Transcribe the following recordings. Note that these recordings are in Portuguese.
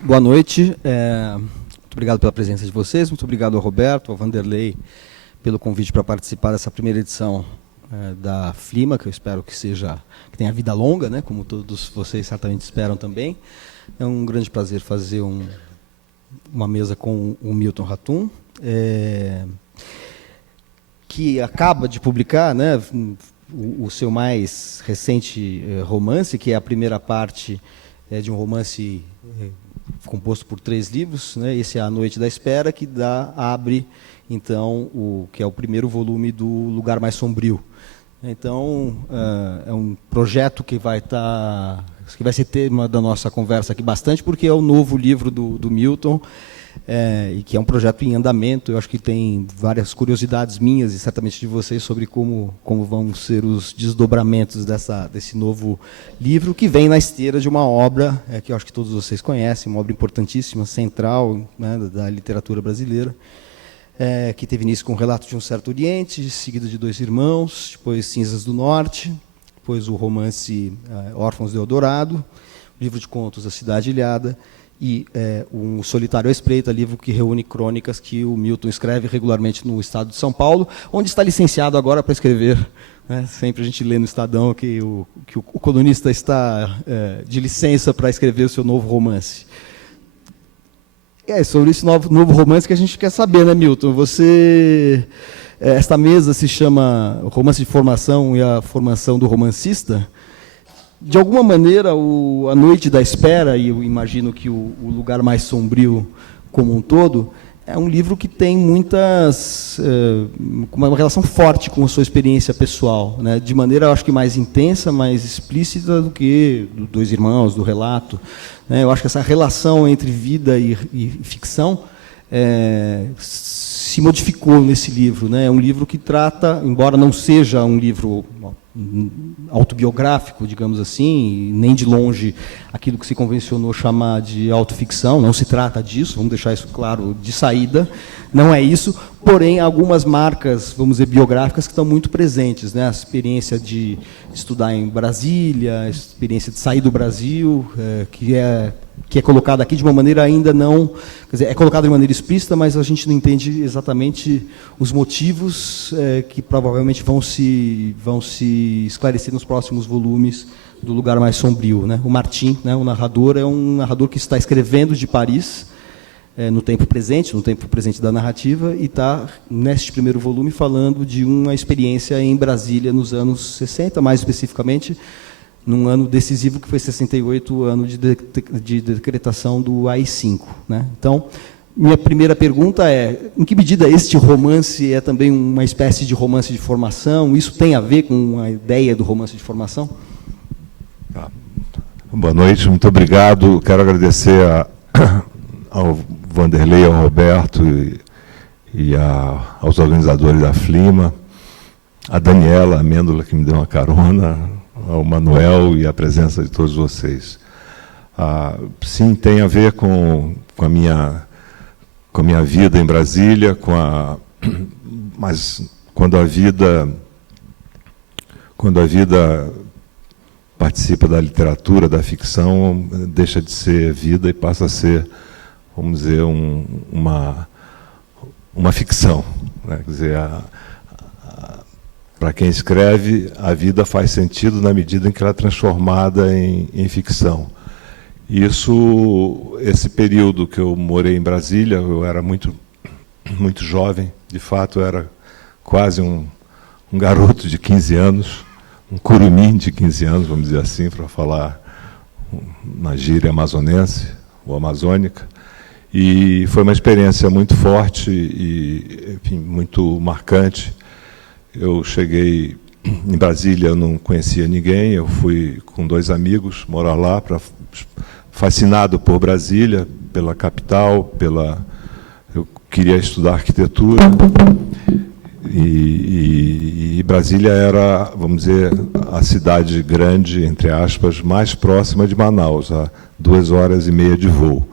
Boa noite. Muito obrigado pela presença de vocês, muito obrigado ao Roberto, ao Vanderlei, pelo convite para participar dessa primeira edição da Flima, que eu espero que tenha vida longa, né, como todos vocês certamente esperam também. É um grande prazer fazer uma mesa com o Milton Ratum, que acaba de publicar, né, o seu mais recente romance, que é a primeira parte de um romance composto por 3 livros, né? Esse é A Noite da Espera, que abre, então, que é o primeiro volume do Lugar Mais Sombrio. Então, é um projeto que vai ser tema da nossa conversa aqui bastante, porque é o novo livro do Milton, e que é um projeto em andamento. Eu acho que tem várias curiosidades minhas e certamente de vocês sobre como vão ser os desdobramentos desse novo livro, que vem na esteira de uma obra que eu acho que todos vocês conhecem, uma obra importantíssima, central, né, da literatura brasileira, que teve início com o Relato de um Certo Oriente, seguido de Dois Irmãos, depois Cinzas do Norte, depois o romance Órfãos do Eldorado, o livro de contos A Cidade Ilhada, e um Solitário à Espreita, livro que reúne crônicas que o Milton escreve regularmente no estado de São Paulo, onde está licenciado agora para escrever. Né? Sempre a gente lê no Estadão que o colunista está de licença para escrever o seu novo romance. É sobre esse novo romance que a gente quer saber, né, Milton? Esta mesa se chama Romance de Formação e a Formação do Romancista. De alguma maneira, A Noite da Espera, e eu imagino que o Lugar Mais Sombrio como um todo, é um livro que tem uma relação forte com a sua experiência pessoal, né? De maneira, eu acho que mais intensa, mais explícita do que do Dois Irmãos, do Relato. Né? Eu acho que essa relação entre vida e ficção se modificou nesse livro. Né? É um livro que trata, embora não seja um livro autobiográfico, digamos assim, nem de longe aquilo que se convencionou chamar de autoficção, não se trata disso, vamos deixar isso claro de saída, não é isso, porém algumas marcas, vamos dizer, biográficas que estão muito presentes, né? A experiência de estudar em Brasília, a experiência de sair do Brasil, que é colocada aqui de uma maneira ainda não... Quer dizer, é colocada de maneira explícita, mas a gente não entende exatamente os motivos que provavelmente vão se esclarecer nos próximos volumes do Lugar Mais Sombrio. Né? O Martim, né, o narrador, é um narrador que está escrevendo de Paris, no tempo presente da narrativa, e está, neste primeiro volume, falando de uma experiência em Brasília nos anos 60, mais especificamente, num ano decisivo que foi 68, o ano de decretação do AI-5. Né? Então, minha primeira pergunta é, em que medida este romance é também uma espécie de romance de formação? Isso tem a ver com a ideia do romance de formação? Boa noite, muito obrigado. Quero agradecer ao Vanderlei, ao Roberto e aos organizadores da Flima, a Daniela, a Amêndola, que me deu uma carona, ao Manuel e a presença de todos vocês. Sim, tem a ver com a minha vida em Brasília, mas quando a vida participa da literatura, da ficção, deixa de ser vida e passa a ser, vamos dizer, uma ficção. Né? Quer dizer, para quem escreve, a vida faz sentido na medida em que ela é transformada em ficção. Esse período que eu morei em Brasília, eu era muito jovem, de fato, eu era quase um garoto de 15 anos, um curumim de 15 anos, vamos dizer assim, para falar na gíria amazonense ou amazônica. E foi uma experiência muito forte e, enfim, muito marcante. Eu cheguei em Brasília, eu não conhecia ninguém, eu fui com 2 amigos morar lá, fascinado por Brasília, pela capital, eu queria estudar arquitetura, e Brasília era, vamos dizer, a cidade grande, entre aspas, mais próxima de Manaus, a 2h30 de voo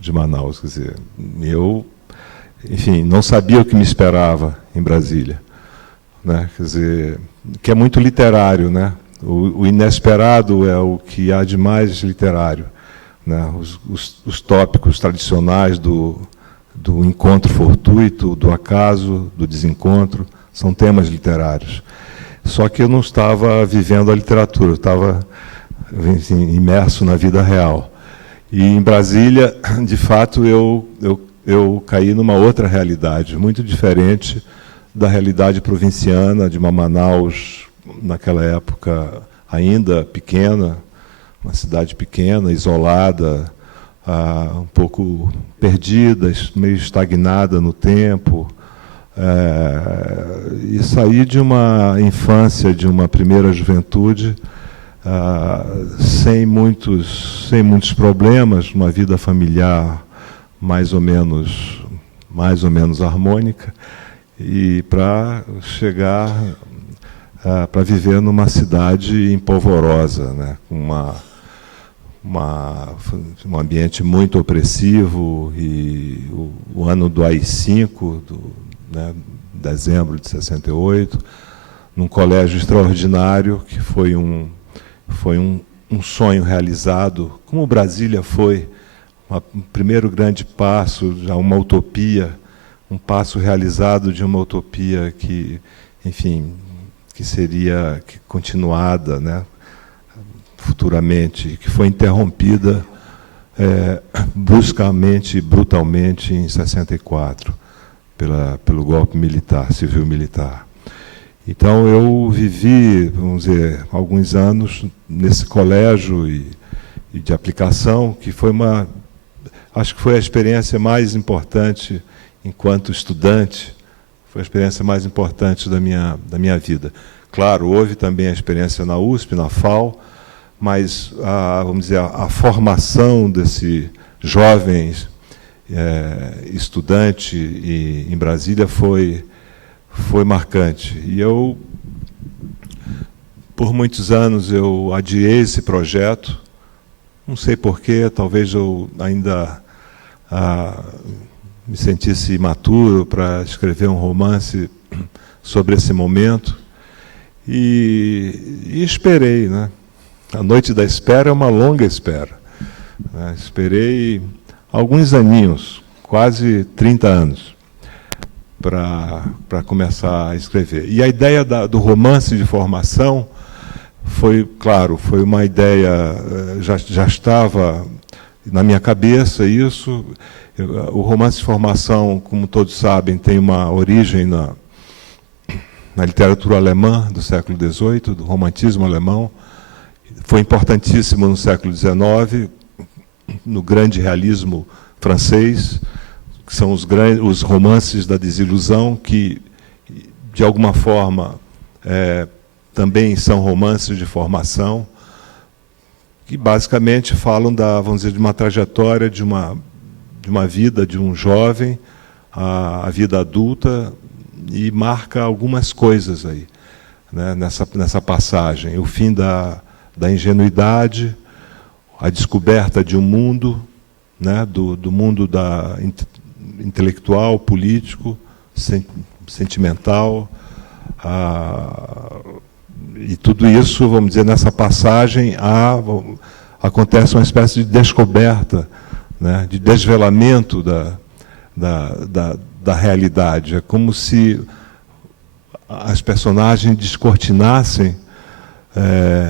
de Manaus. Quer dizer, eu, enfim, não sabia o que me esperava em Brasília. Né? Quer dizer, que é muito literário, né? O inesperado é o que há de mais literário. né? Os tópicos tradicionais do encontro fortuito, do acaso, do desencontro, são temas literários. Só que eu não estava vivendo a literatura, eu estava imerso na vida real. E em Brasília, de fato, eu caí numa outra realidade, muito diferente da realidade provinciana, de uma Manaus, naquela época ainda pequena, uma cidade pequena, isolada, um pouco perdida, meio estagnada no tempo, e saí de uma infância, de uma primeira juventude, sem muitos problemas, uma vida familiar mais ou menos harmônica, e para chegar para viver numa cidade empolvorosa, né, com um ambiente muito opressivo, e o ano do AI-5, né, dezembro de 68, num colégio extraordinário, que foi um sonho realizado, como Brasília foi, um primeiro grande passo, já uma utopia, um passo realizado de uma utopia que, enfim, que seria continuada, né, futuramente, que foi interrompida bruscamente, brutalmente, em 64, pelo golpe militar, civil-militar. Então, eu vivi, vamos dizer, alguns anos nesse colégio e de aplicação, que foi acho que foi a experiência mais importante enquanto estudante, foi a experiência mais importante da minha vida. Claro, houve também a experiência na USP, na FAO, mas vamos dizer, a formação desse jovem estudante em Brasília foi marcante. E por muitos anos, eu adiei esse projeto, não sei porquê, talvez eu ainda me sentisse imaturo para escrever um romance sobre esse momento, e esperei, né? A noite da espera é uma longa espera, né? Esperei alguns aninhos, quase 30 anos, para começar a escrever. E a ideia do romance de formação foi, claro, foi uma ideia, já estava na minha cabeça isso. O romance de formação, como todos sabem, tem uma origem na literatura alemã do século XVIII, do romantismo alemão. Foi importantíssimo no século XIX, no grande realismo francês, que são os romances da desilusão, que, de alguma forma, também são romances de formação, que basicamente falam vamos dizer, de uma trajetória, de uma vida de um jovem, a vida adulta, e marca algumas coisas aí, né, nessa passagem. O fim da ingenuidade, a descoberta de um mundo, né, do mundo intelectual, político, sentimental, e tudo isso, vamos dizer, nessa passagem acontece uma espécie de descoberta, né, de desvelamento da realidade. É como se as personagens descortinassem,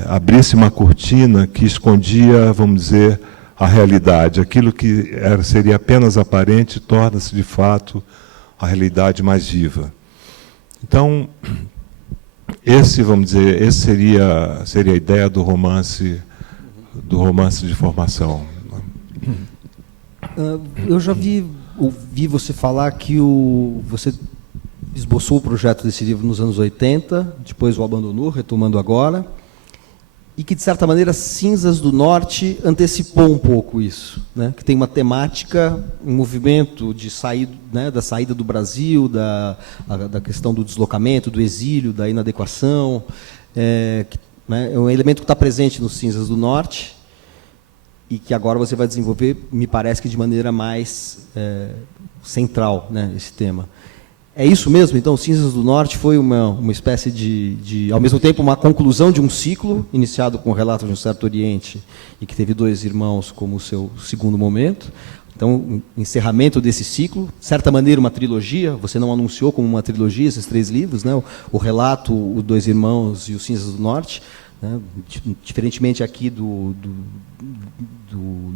abrisse uma cortina que escondia, vamos dizer, a realidade. Aquilo que seria apenas aparente torna-se, de fato, a realidade mais viva. Então, vamos dizer, esse seria a ideia do romance de formação. Eu já ouvi você falar que você esboçou o projeto desse livro nos anos 80, depois o abandonou, retomando agora, e que, de certa maneira, Cinzas do Norte antecipou um pouco isso, né? Que tem uma temática, um movimento de né, da saída do Brasil, da questão do deslocamento, do exílio, da inadequação, né, é um elemento que está presente nos Cinzas do Norte, e que agora você vai desenvolver, me parece que de maneira mais central, né, esse tema. É isso mesmo? Então, Cinzas do Norte foi uma espécie ao mesmo tempo, uma conclusão de um ciclo, iniciado com o relato de um certo Oriente, e que teve 2 irmãos como seu segundo momento. Então, o encerramento desse ciclo, de certa maneira, uma trilogia. Você não anunciou como uma trilogia esses 3 livros, né? O relato, os 2 irmãos e os Cinzas do Norte, né? Diferentemente aqui do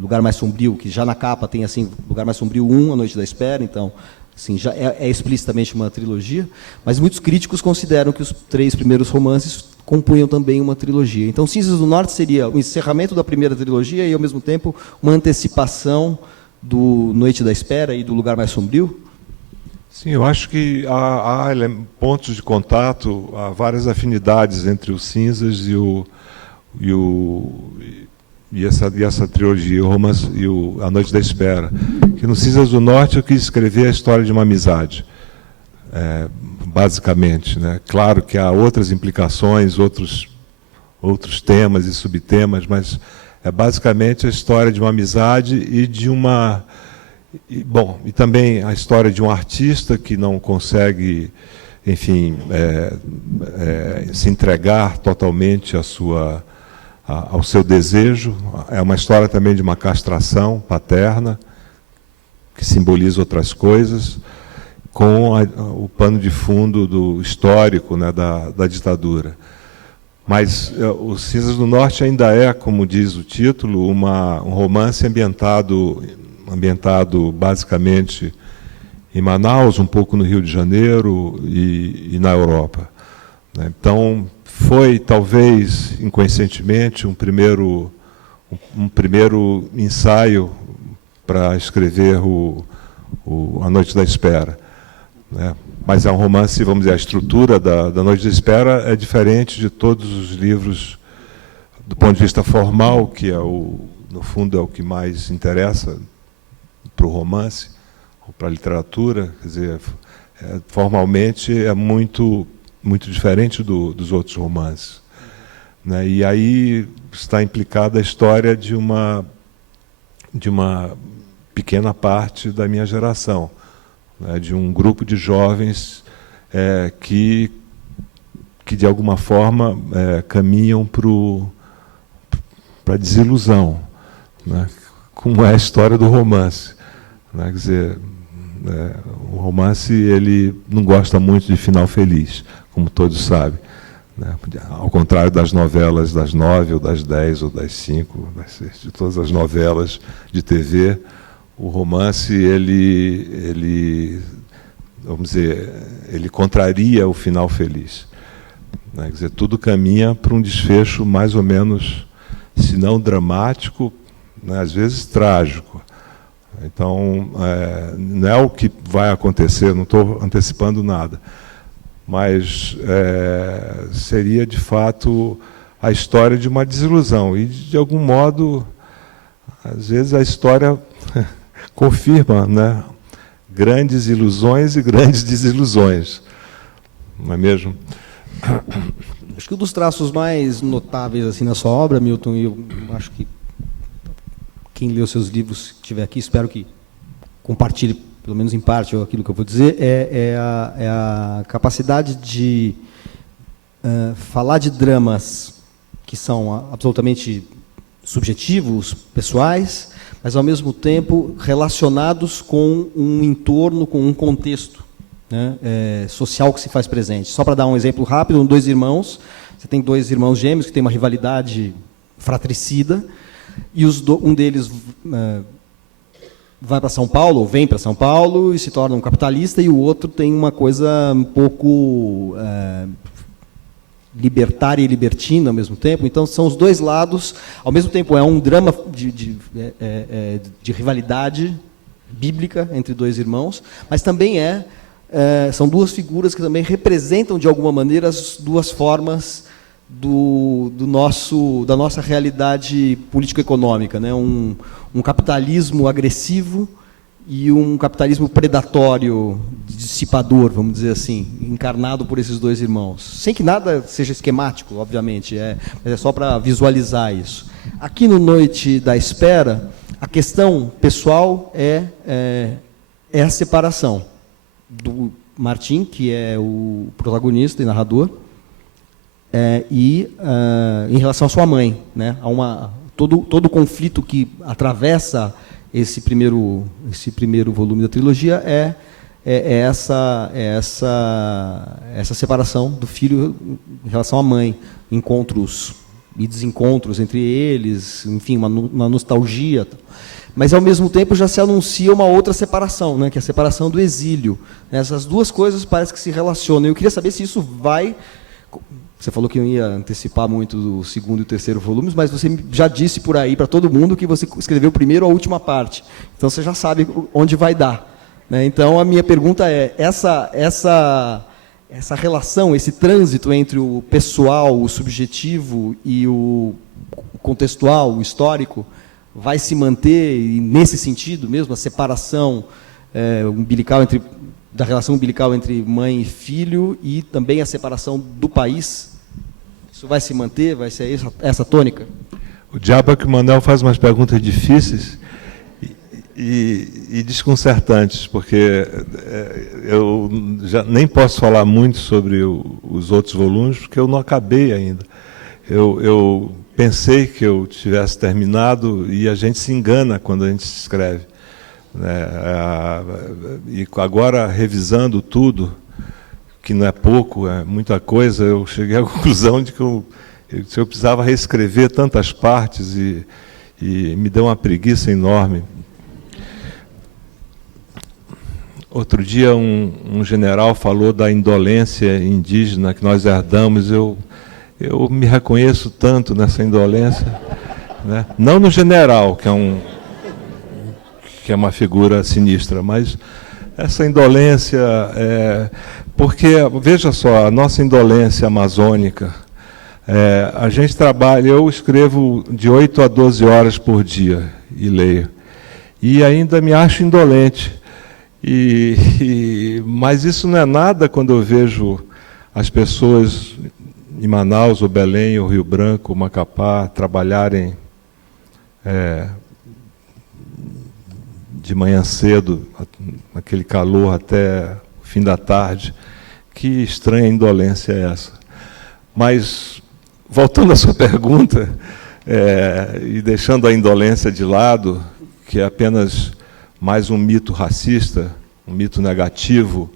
Lugar Mais Sombrio, que já na capa tem assim, Lugar Mais Sombrio 1, A Noite da Espera, então, assim, já é explicitamente uma trilogia, mas muitos críticos consideram que os 3 primeiros romances compunham também uma trilogia. Então, Cinzas do Norte seria o encerramento da primeira trilogia e, ao mesmo tempo, uma antecipação do Noite da Espera e do Lugar Mais Sombrio? Sim, eu acho que há pontos de contato, há várias afinidades entre os Cinzas e essa trilogia, o romance e A Noite da Espera. Que no Cinzas do Norte eu quis escrever a história de uma amizade, basicamente, né? Claro que há outras implicações, outros temas e subtemas, mas é basicamente a história de uma amizade e de uma... E também a história de um artista que não consegue, enfim, se entregar totalmente ao seu desejo. É uma história também de uma castração paterna, que simboliza outras coisas, com o pano de fundo do histórico, né, da ditadura. Mas o Cinzas do Norte ainda é, como diz o título, um romance ambientado basicamente em Manaus, um pouco no Rio de Janeiro e na Europa. Então, foi, talvez, inconscientemente, um primeiro ensaio para escrever A Noite da Espera, né? Mas é um romance, vamos dizer, a estrutura da Noite da Espera é diferente de todos os livros do ponto de vista formal, que no fundo é o que mais interessa para o romance, ou para a literatura. Quer dizer, formalmente é muito diferente dos outros romances, né? E aí está implicada a história de uma pequena parte da minha geração, né? De um grupo de jovens que de alguma forma caminham para a desilusão, né? Como é a história do romance, né? Quer dizer, o romance ele não gosta muito de final feliz, como todos sabem, né? Ao contrário das novelas das 9, ou das 10, ou das 5, das 6, de todas as novelas de TV, o romance ele vamos dizer, ele contraria o final feliz, né? Quer dizer, tudo caminha para um desfecho mais ou menos, se não dramático, né, às vezes trágico. Então, não é o que vai acontecer, não estou antecipando nada, mas seria, de fato, a história de uma desilusão. E, de algum modo, às vezes a história confirma, né, grandes ilusões e grandes desilusões. Não é mesmo? Acho que um dos traços mais notáveis assim, na sua obra, Milton, e eu acho que quem leu seus livros, que estiver aqui, espero que compartilhe, pelo menos em parte, aquilo que eu vou dizer, é a capacidade de falar de dramas que são absolutamente subjetivos, pessoais, mas, ao mesmo tempo, relacionados com um entorno, com um contexto, né, social que se faz presente. Só para dar um exemplo rápido, 2 irmãos, você tem 2 irmãos gêmeos que têm uma rivalidade fratricida, e um deles vai para São Paulo, ou vem para São Paulo, e se torna um capitalista, e o outro tem uma coisa um pouco libertária e libertina ao mesmo tempo. Então, são os 2 lados. Ao mesmo tempo, é um drama de rivalidade bíblica entre 2 irmãos, mas também são 2 figuras que também representam, de alguma maneira, as 2 formas da nossa realidade político-econômica, né? Um capitalismo agressivo e um capitalismo predatório, dissipador, vamos dizer assim, encarnado por esses 2 irmãos. Sem que nada seja esquemático, obviamente, mas é só para visualizar isso. Aqui no Noite da Espera, a questão pessoal é a separação Martim, que é o protagonista e narrador, em relação à sua mãe, né? Todo o conflito que atravessa esse primeiro volume da trilogia essa separação do filho em relação à mãe, encontros e desencontros entre eles, enfim, uma nostalgia. Mas, ao mesmo tempo, já se anuncia uma outra separação, né, que é a separação do exílio. Essas duas coisas parecem que se relacionam. Eu queria saber se isso vai... Você falou que não ia antecipar muito do segundo e o terceiro volumes, mas você já disse por aí para todo mundo que você escreveu primeiro a última parte. Então, você já sabe onde vai dar, né? Então, a minha pergunta é, essa relação, esse trânsito entre o pessoal, o subjetivo e o contextual, o histórico, vai se manter nesse sentido mesmo, a separação da relação umbilical entre mãe e filho e também a separação do país? Isso vai se manter? Vai ser essa tônica? O diabo é que o Manuel faz umas perguntas difíceis e desconcertantes, porque eu já nem posso falar muito sobre os outros volumes, porque eu não acabei ainda. Eu pensei que eu tivesse terminado e a gente se engana quando a gente se escreve, né? E agora, revisando tudo, que não é pouco, é muita coisa, eu cheguei à conclusão de que eu precisava reescrever tantas partes e me deu uma preguiça enorme. Outro dia um general falou da indolência indígena que nós herdamos. Eu me reconheço tanto nessa indolência, né? Não no general, que é uma figura sinistra, mas essa indolência, porque, veja só, a nossa indolência amazônica, a gente trabalha, eu escrevo de 8 a 12 horas por dia e leio, e ainda me acho indolente, mas isso não é nada quando eu vejo as pessoas em Manaus, ou Belém, ou Rio Branco, ou Macapá, trabalharem de manhã cedo, naquele calor até o fim da tarde. Que estranha indolência é essa? Mas, voltando à sua pergunta, e deixando a indolência de lado, que é apenas mais um mito racista, um mito negativo,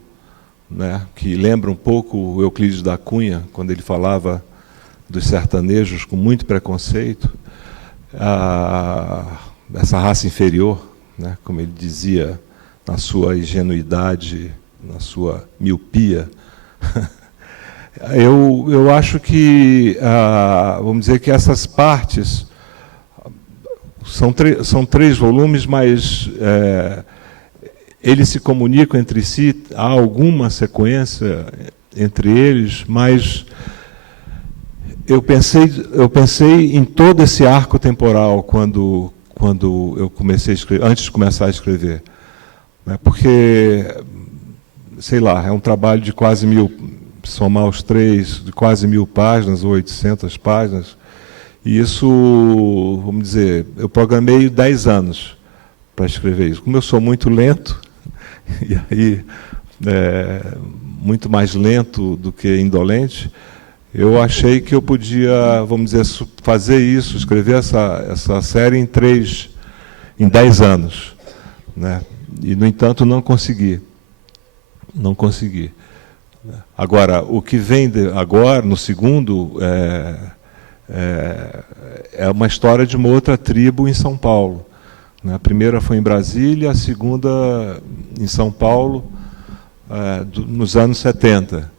né, que lembra um pouco o Euclides da Cunha, quando ele falava dos sertanejos com muito preconceito, essa raça inferior, né, como ele dizia, na sua ingenuidade, na sua miopia. Eu acho que, vamos dizer que essas partes são 3 volumes, mas eles se comunicam entre si, há alguma sequência entre eles, mas eu pensei em todo esse arco temporal quando eu comecei a escrever, antes de começar a escrever, né? Porque, sei lá, é um trabalho de quase 1000, somar os 3, de quase 1000 páginas, ou 800 páginas, e isso, vamos dizer, eu programei 10 anos para escrever isso. Como eu sou muito lento, e aí muito mais lento do que indolente, eu achei que eu podia, vamos dizer, fazer isso, escrever essa série em 10 anos, né? E, no entanto, não consegui. Não consegui. Agora, o que vem agora, no segundo, é uma história de uma outra tribo em São Paulo. A primeira foi em Brasília, a segunda em São Paulo, nos anos 70,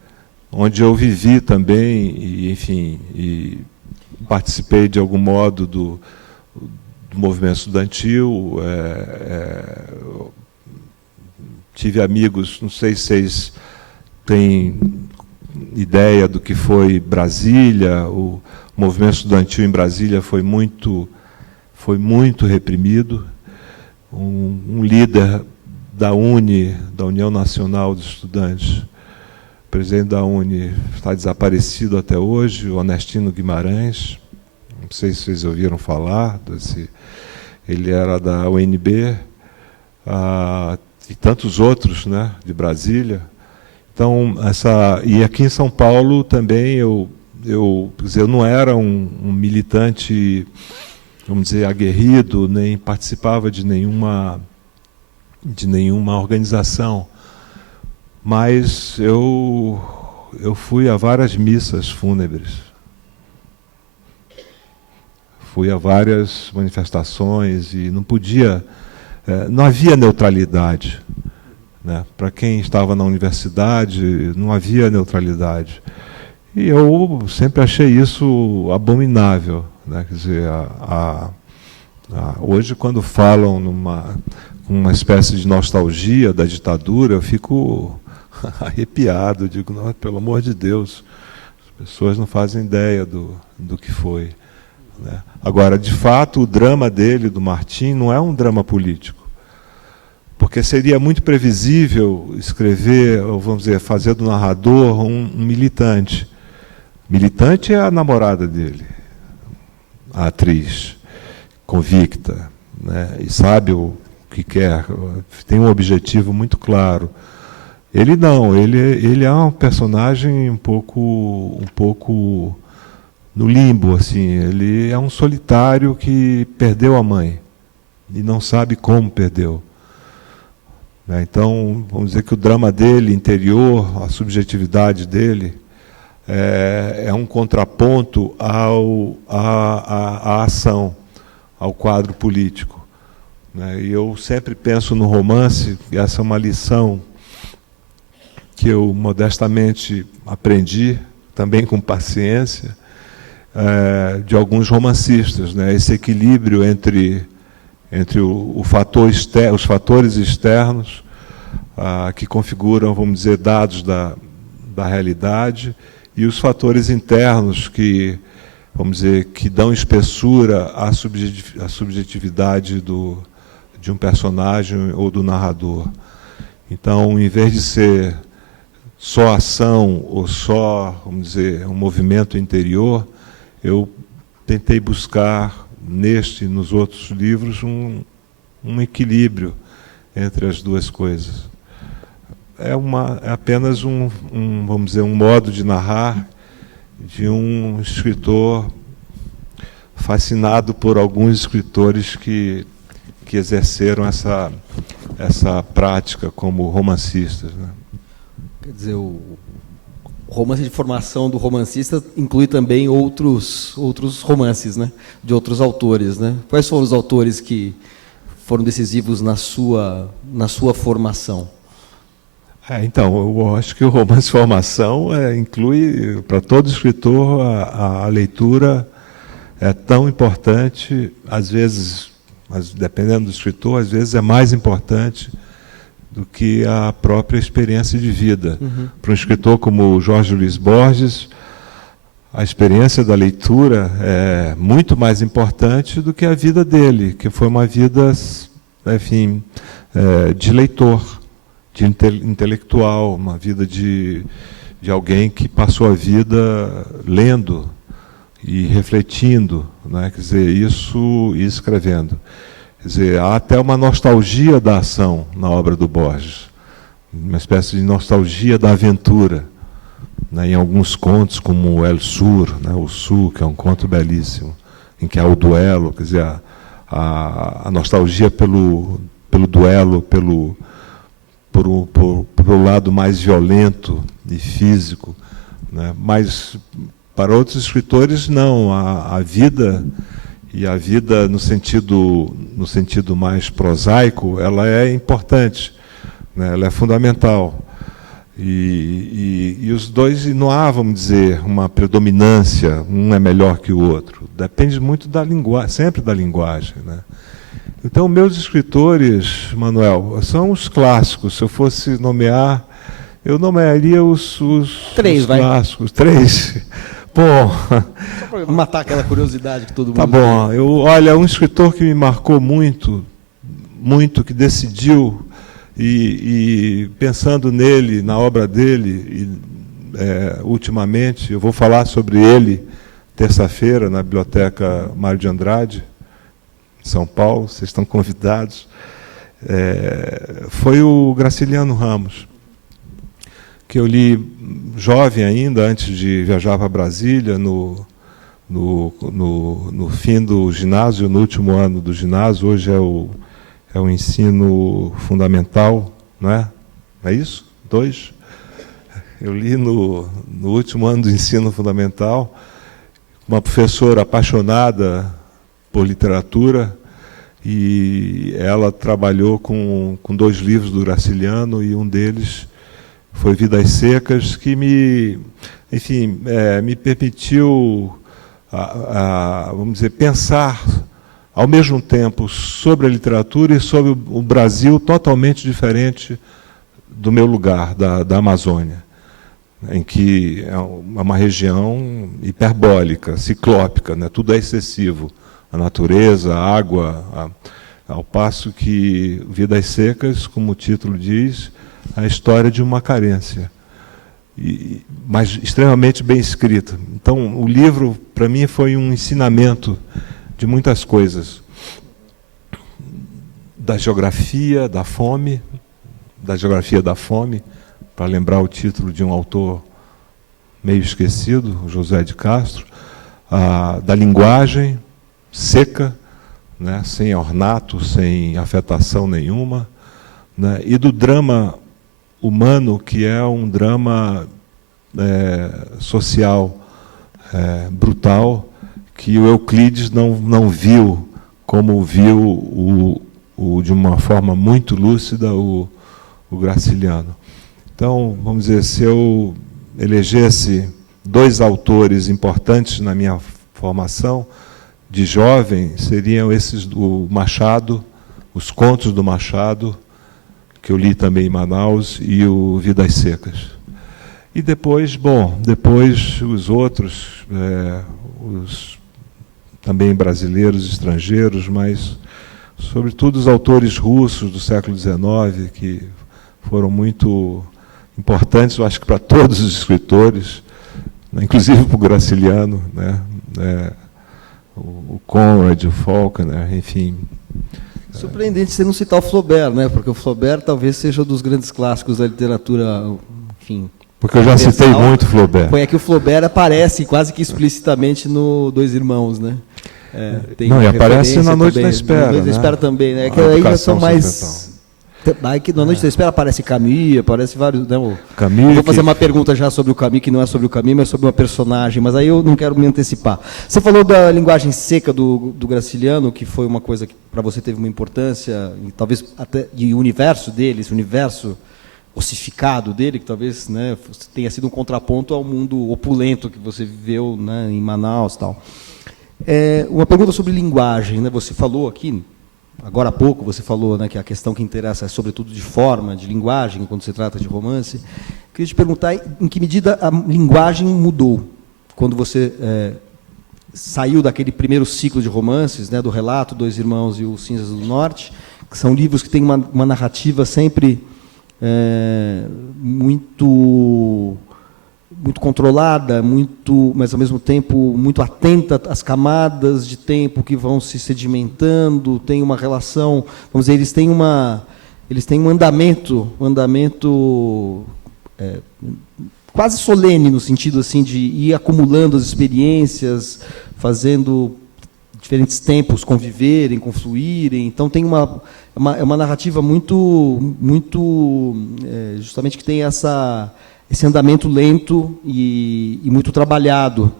onde eu vivi também, e, enfim, e participei de algum modo do movimento estudantil, tive amigos, não sei se vocês têm ideia do que foi Brasília. O movimento estudantil em Brasília foi muito reprimido. Um líder da UNE, da União Nacional dos Estudantes, o presidente da UNE, está desaparecido até hoje, o Onestino Guimarães. Não sei se vocês ouviram falar desse. Ele era da UNB, e tantos outros, né, de Brasília. Então, e aqui em São Paulo também eu não era um militante, vamos dizer, aguerrido, nem participava de nenhuma organização, mas eu fui a várias missas fúnebres, fui a várias manifestações e não havia neutralidade. Né? Para quem estava na universidade, não havia neutralidade. E eu sempre achei isso abominável. Né? Quer dizer, hoje, quando falam uma espécie de nostalgia da ditadura, eu fico arrepiado. Digo, não, pelo amor de Deus, as pessoas não fazem ideia do que foi. Né? Agora, de fato, o drama dele, do Martim, não é um drama político. Porque seria muito previsível escrever, ou vamos dizer, fazer do narrador um militante. Militante é a namorada dele, a atriz, convicta, né? E sabe o que quer, tem um objetivo muito claro. Ele não, ele é um personagem um pouco no limbo, assim. Ele é um solitário que perdeu a mãe e não sabe como perdeu. Então, vamos dizer que o drama dele, interior, a subjetividade dele, é um contraponto à ação, ao quadro político. E eu sempre penso no romance, e essa é uma lição que eu modestamente aprendi, também com paciência, de alguns romancistas, esse equilíbrio entre os fatores externos que configuram, vamos dizer, dados da realidade, e os fatores internos que, vamos dizer, que dão espessura à subjetividade de um personagem ou do narrador. Então, em vez de ser só ação ou só, vamos dizer, um movimento interior, eu tentei buscar neste e nos outros livros um equilíbrio entre as duas coisas. É apenas vamos dizer, um modo de narrar de um escritor fascinado por alguns escritores que exerceram essa prática como romancistas. Né? Quer dizer, o romance de formação do romancista inclui também outros romances, né? De outros autores. Né? Quais foram os autores que foram decisivos na sua formação? Então, eu acho que o romance de formação inclui, para todo escritor, a leitura é tão importante, às vezes, mas dependendo do escritor, às vezes é mais importante do que a própria experiência de vida. Uhum. Para um escritor como Jorge Luiz Borges, a experiência da leitura é muito mais importante do que a vida dele, que foi uma vida, enfim, de leitor, de intelectual, uma vida de alguém que passou a vida lendo e refletindo, né? Quer dizer, isso e escrevendo. Quer dizer, há até uma nostalgia da ação na obra do Borges, uma espécie de nostalgia da aventura, né? Em alguns contos, como El Sur, né? O Sul, que é um conto belíssimo, em que há o duelo, quer dizer, a nostalgia pelo duelo, pelo lado mais violento e físico, né? Mas para outros escritores não, a vida, e a vida no sentido mais prosaico, ela é importante, né? Ela é fundamental. E os dois, não há, vamos dizer, uma predominância, um é melhor que o outro. Depende muito da linguagem, sempre da linguagem, né? Então, meus escritores, Manuel, são os clássicos. Se eu fosse nomear, eu nomearia os clássicos. Três? Bom... Só para matar aquela curiosidade que todo mundo... Tá bom. Olha, um escritor que me marcou muito, que decidiu, e pensando nele, na obra dele, ultimamente, eu vou falar sobre ele terça-feira na Biblioteca Mário de Andrade, São Paulo, vocês estão convidados, foi o Graciliano Ramos, que eu li jovem ainda, antes de viajar para Brasília, no fim do ginásio, no último ano do ginásio. Hoje é o ensino fundamental, não é? É isso? 2? Eu li no último ano do ensino fundamental, uma professora apaixonada por literatura, e ela trabalhou com 2 livros do Graciliano, e um deles foi Vidas Secas, que me permitiu, vamos dizer, pensar ao mesmo tempo sobre a literatura e sobre o Brasil totalmente diferente do meu lugar, da Amazônia, em que é uma região hiperbólica, ciclópica, né? Tudo é excessivo, a natureza, a água, ao passo que Vidas Secas, como o título diz, é a história de uma carência, mas extremamente bem escrita. Então, o livro, para mim, foi um ensinamento de muitas coisas, da geografia da fome, para lembrar o título de um autor meio esquecido, José de Castro, da linguagem seca, né, sem ornato, sem afetação nenhuma, né, e do drama humano, que é um drama social brutal, que o Euclides não viu como viu de uma forma muito lúcida o Graciliano. Então, vamos dizer, se eu elegesse 2 autores importantes na minha formação de jovem, seriam esses do Machado, os contos do Machado, que eu li também em Manaus, e o Vidas Secas. E depois os outros, os também brasileiros, estrangeiros, mas, sobretudo, os autores russos do século XIX, que foram muito importantes, eu acho que para todos os escritores, né, inclusive para o Graciliano, né, o Conrad, o Faulkner, enfim. Surpreendente você não citar o Flaubert, né? Porque o Flaubert talvez seja um dos grandes clássicos da literatura, enfim. Porque eu já citei muito Flaubert. Foi que o Flaubert aparece quase que explicitamente no Dois Irmãos, né? Não, e aparece na Noite da Espera. Na Noite da Espera também, né? Que aí já são mais. Aí que na Noite da Espera aparece Camus, aparece vários. Né? Camus, eu vou fazer uma pergunta já sobre o Camus, que não é sobre o Camus, mas sobre uma personagem, mas aí eu não quero me antecipar. Você falou da linguagem seca do Graciliano, que foi uma coisa que para você teve uma importância, e talvez até e o universo dele, esse universo ossificado dele, que talvez, né, tenha sido um contraponto ao mundo opulento que você viveu, né, em Manaus e tal. Uma pergunta sobre linguagem, né? Você falou aqui, agora há pouco, você falou, né, que a questão que interessa é sobretudo de forma, de linguagem, quando se trata de romance. Queria te perguntar em que medida a linguagem mudou quando você saiu daquele primeiro ciclo de romances, né, do Relato, Dois Irmãos e o Cinzas do Norte, que são livros que têm uma narrativa sempre muito controlada, mas ao mesmo tempo muito atenta às camadas de tempo que vão se sedimentando, tem uma relação, vamos dizer, eles têm um andamento quase solene, no sentido assim de ir acumulando as experiências, fazendo diferentes tempos conviverem, confluírem. Então tem uma narrativa muito justamente que tem esse andamento lento e muito trabalhado.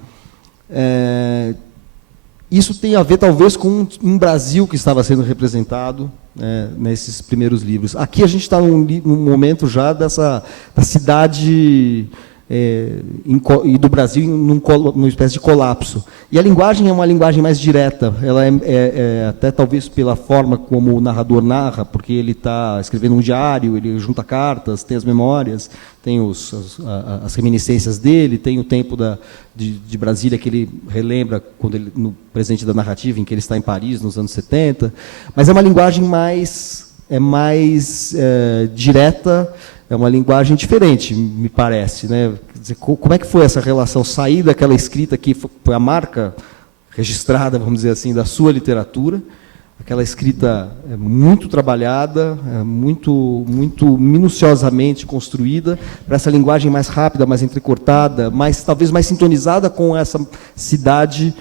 Isso tem a ver, talvez, com um Brasil que estava sendo representado nesses primeiros livros. Aqui a gente está num momento já da cidade e do Brasil numa espécie de colapso. E a linguagem é uma linguagem mais direta. Ela até talvez pela forma como o narrador narra, porque ele está escrevendo um diário, ele junta cartas, tem as memórias, tem as reminiscências dele, tem o tempo de Brasília que ele relembra quando no presente da narrativa, em que ele está em Paris nos anos 70. Mas é uma linguagem mais direta. É uma linguagem diferente, me parece, né? Quer dizer, como é que foi essa relação, sair daquela escrita que foi a marca registrada, vamos dizer assim, da sua literatura, aquela escrita muito trabalhada, muito minuciosamente construída, para essa linguagem mais rápida, mais entrecortada, talvez mais sintonizada com essa cidade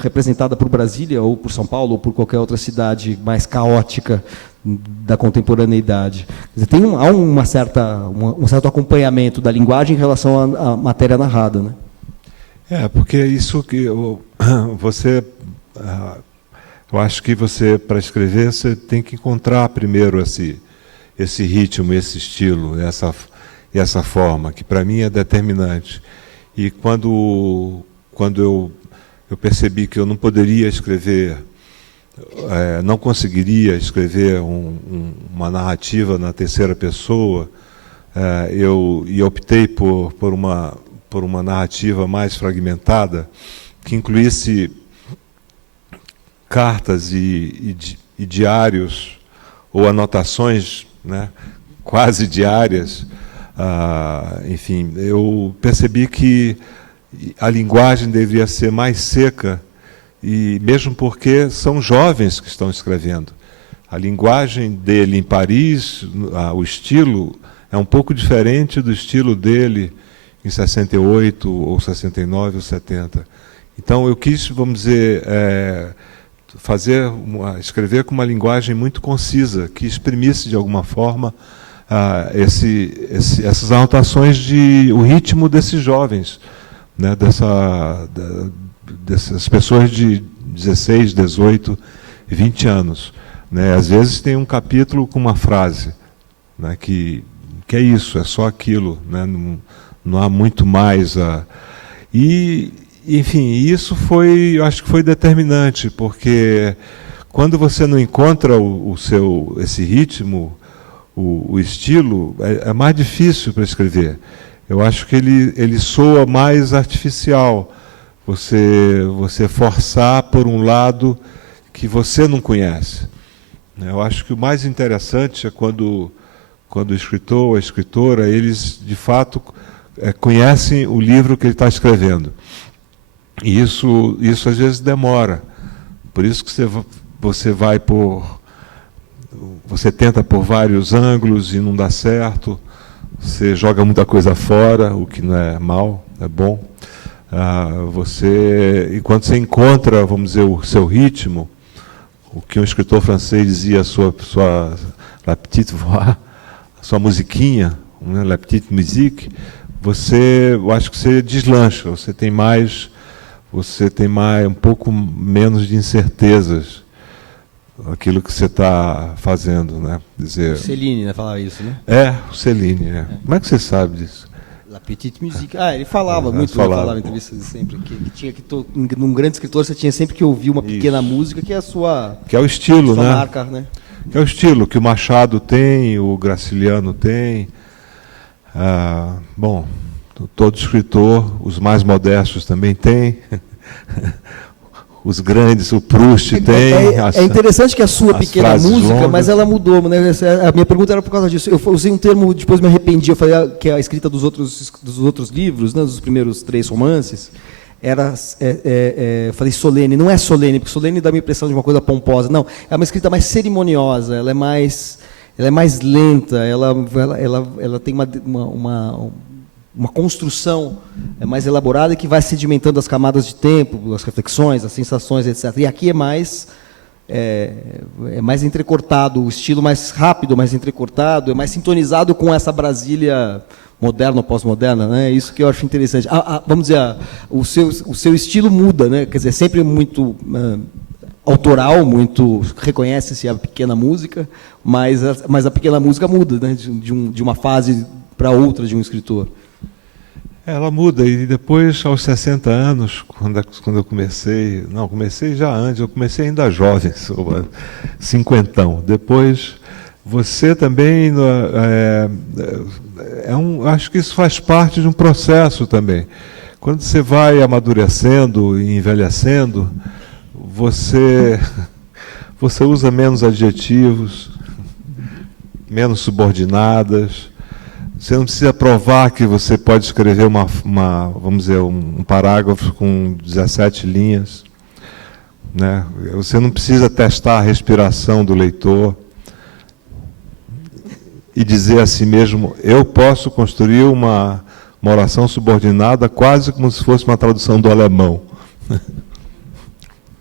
representada por Brasília, ou por São Paulo, ou por qualquer outra cidade mais caótica da contemporaneidade. Quer dizer, há um certo acompanhamento da linguagem em relação à matéria narrada, né? Porque isso que você... Eu acho que você, para escrever, você tem que encontrar primeiro esse ritmo, esse estilo, essa forma, que para mim é determinante. E quando eu percebi que eu não poderia escrever, não conseguiria escrever uma narrativa na terceira pessoa, eu optei por uma narrativa mais fragmentada, que incluísse cartas e diários ou anotações, né, quase diárias. Enfim, eu percebi que a linguagem deveria ser mais seca, e mesmo porque são jovens que estão escrevendo. A linguagem dele em Paris, o estilo, é um pouco diferente do estilo dele em 68, ou 69, ou 70. Então eu quis, vamos dizer, escrever com uma linguagem muito concisa, que exprimisse de alguma forma essas anotações o ritmo desses jovens, né, dessas pessoas de 16, 18, 20 anos. Né? Às vezes tem um capítulo com uma frase, né, que é isso, é só aquilo, né? Não há muito mais. Enfim, isso eu acho que foi determinante, porque quando você não encontra esse ritmo, o estilo, é mais difícil para escrever. Eu acho que ele soa mais artificial. Você forçar por um lado que você não conhece. Eu acho que o mais interessante é quando o escritor ou a escritora, eles de fato conhecem o livro que ele está escrevendo. E isso às vezes demora. Por isso que você tenta por vários ângulos e não dá certo. Você joga muita coisa fora, o que não é mal, é bom. E quando você encontra, vamos dizer, o seu ritmo, o que um escritor francês dizia, la petite voix, a sua musiquinha, né, la petite musique, eu acho que você deslancha, você tem um pouco menos de incertezas aquilo que você está fazendo, né? O Céline, né, falava isso, né? O Céline, né? Como é que você sabe disso? La petite musique. Ele falava muito, ele falava em entrevistas sempre, num grande escritor você tinha sempre que ouvir uma pequena música, que é a sua... Que é o estilo, sua né? marca, né? Que é o estilo que o Machado tem, o Graciliano tem. Bom, todo escritor, os mais modestos também tem. Os grandes, o Proust tem. É interessante que a sua pequena música, longas. Mas ela mudou, né? A minha pergunta era por causa disso. Eu usei um termo, depois me arrependi, eu falei que a escrita dos outros livros, né, dos primeiros 3 romances, falei solene. Não é solene, porque solene dá a impressão de uma coisa pomposa. Não, é uma escrita mais cerimoniosa, ela é mais lenta, ela tem uma construção mais elaborada, que vai sedimentando as camadas de tempo, as reflexões, as sensações, etc. E aqui é mais entrecortado, o estilo mais rápido, mais entrecortado, é mais sintonizado com essa Brasília moderna ou pós-moderna, né? Isso que eu acho interessante. Vamos dizer, o seu estilo muda, né? Quer dizer, sempre muito autoral, muito reconhece-se a pequena música, mas a pequena música muda, né? De uma fase para outra de um escritor. Ela muda, e depois, aos 60 anos, quando eu comecei já antes, eu comecei ainda jovem, cinquentão. Depois, você também, acho que isso faz parte de um processo também. Quando você vai amadurecendo e envelhecendo, você usa menos adjetivos, menos subordinadas. Você não precisa provar que você pode escrever vamos dizer, um parágrafo com 17 linhas. né? Você não precisa testar a respiração do leitor e dizer a si mesmo, eu posso construir uma oração subordinada quase como se fosse uma tradução do alemão.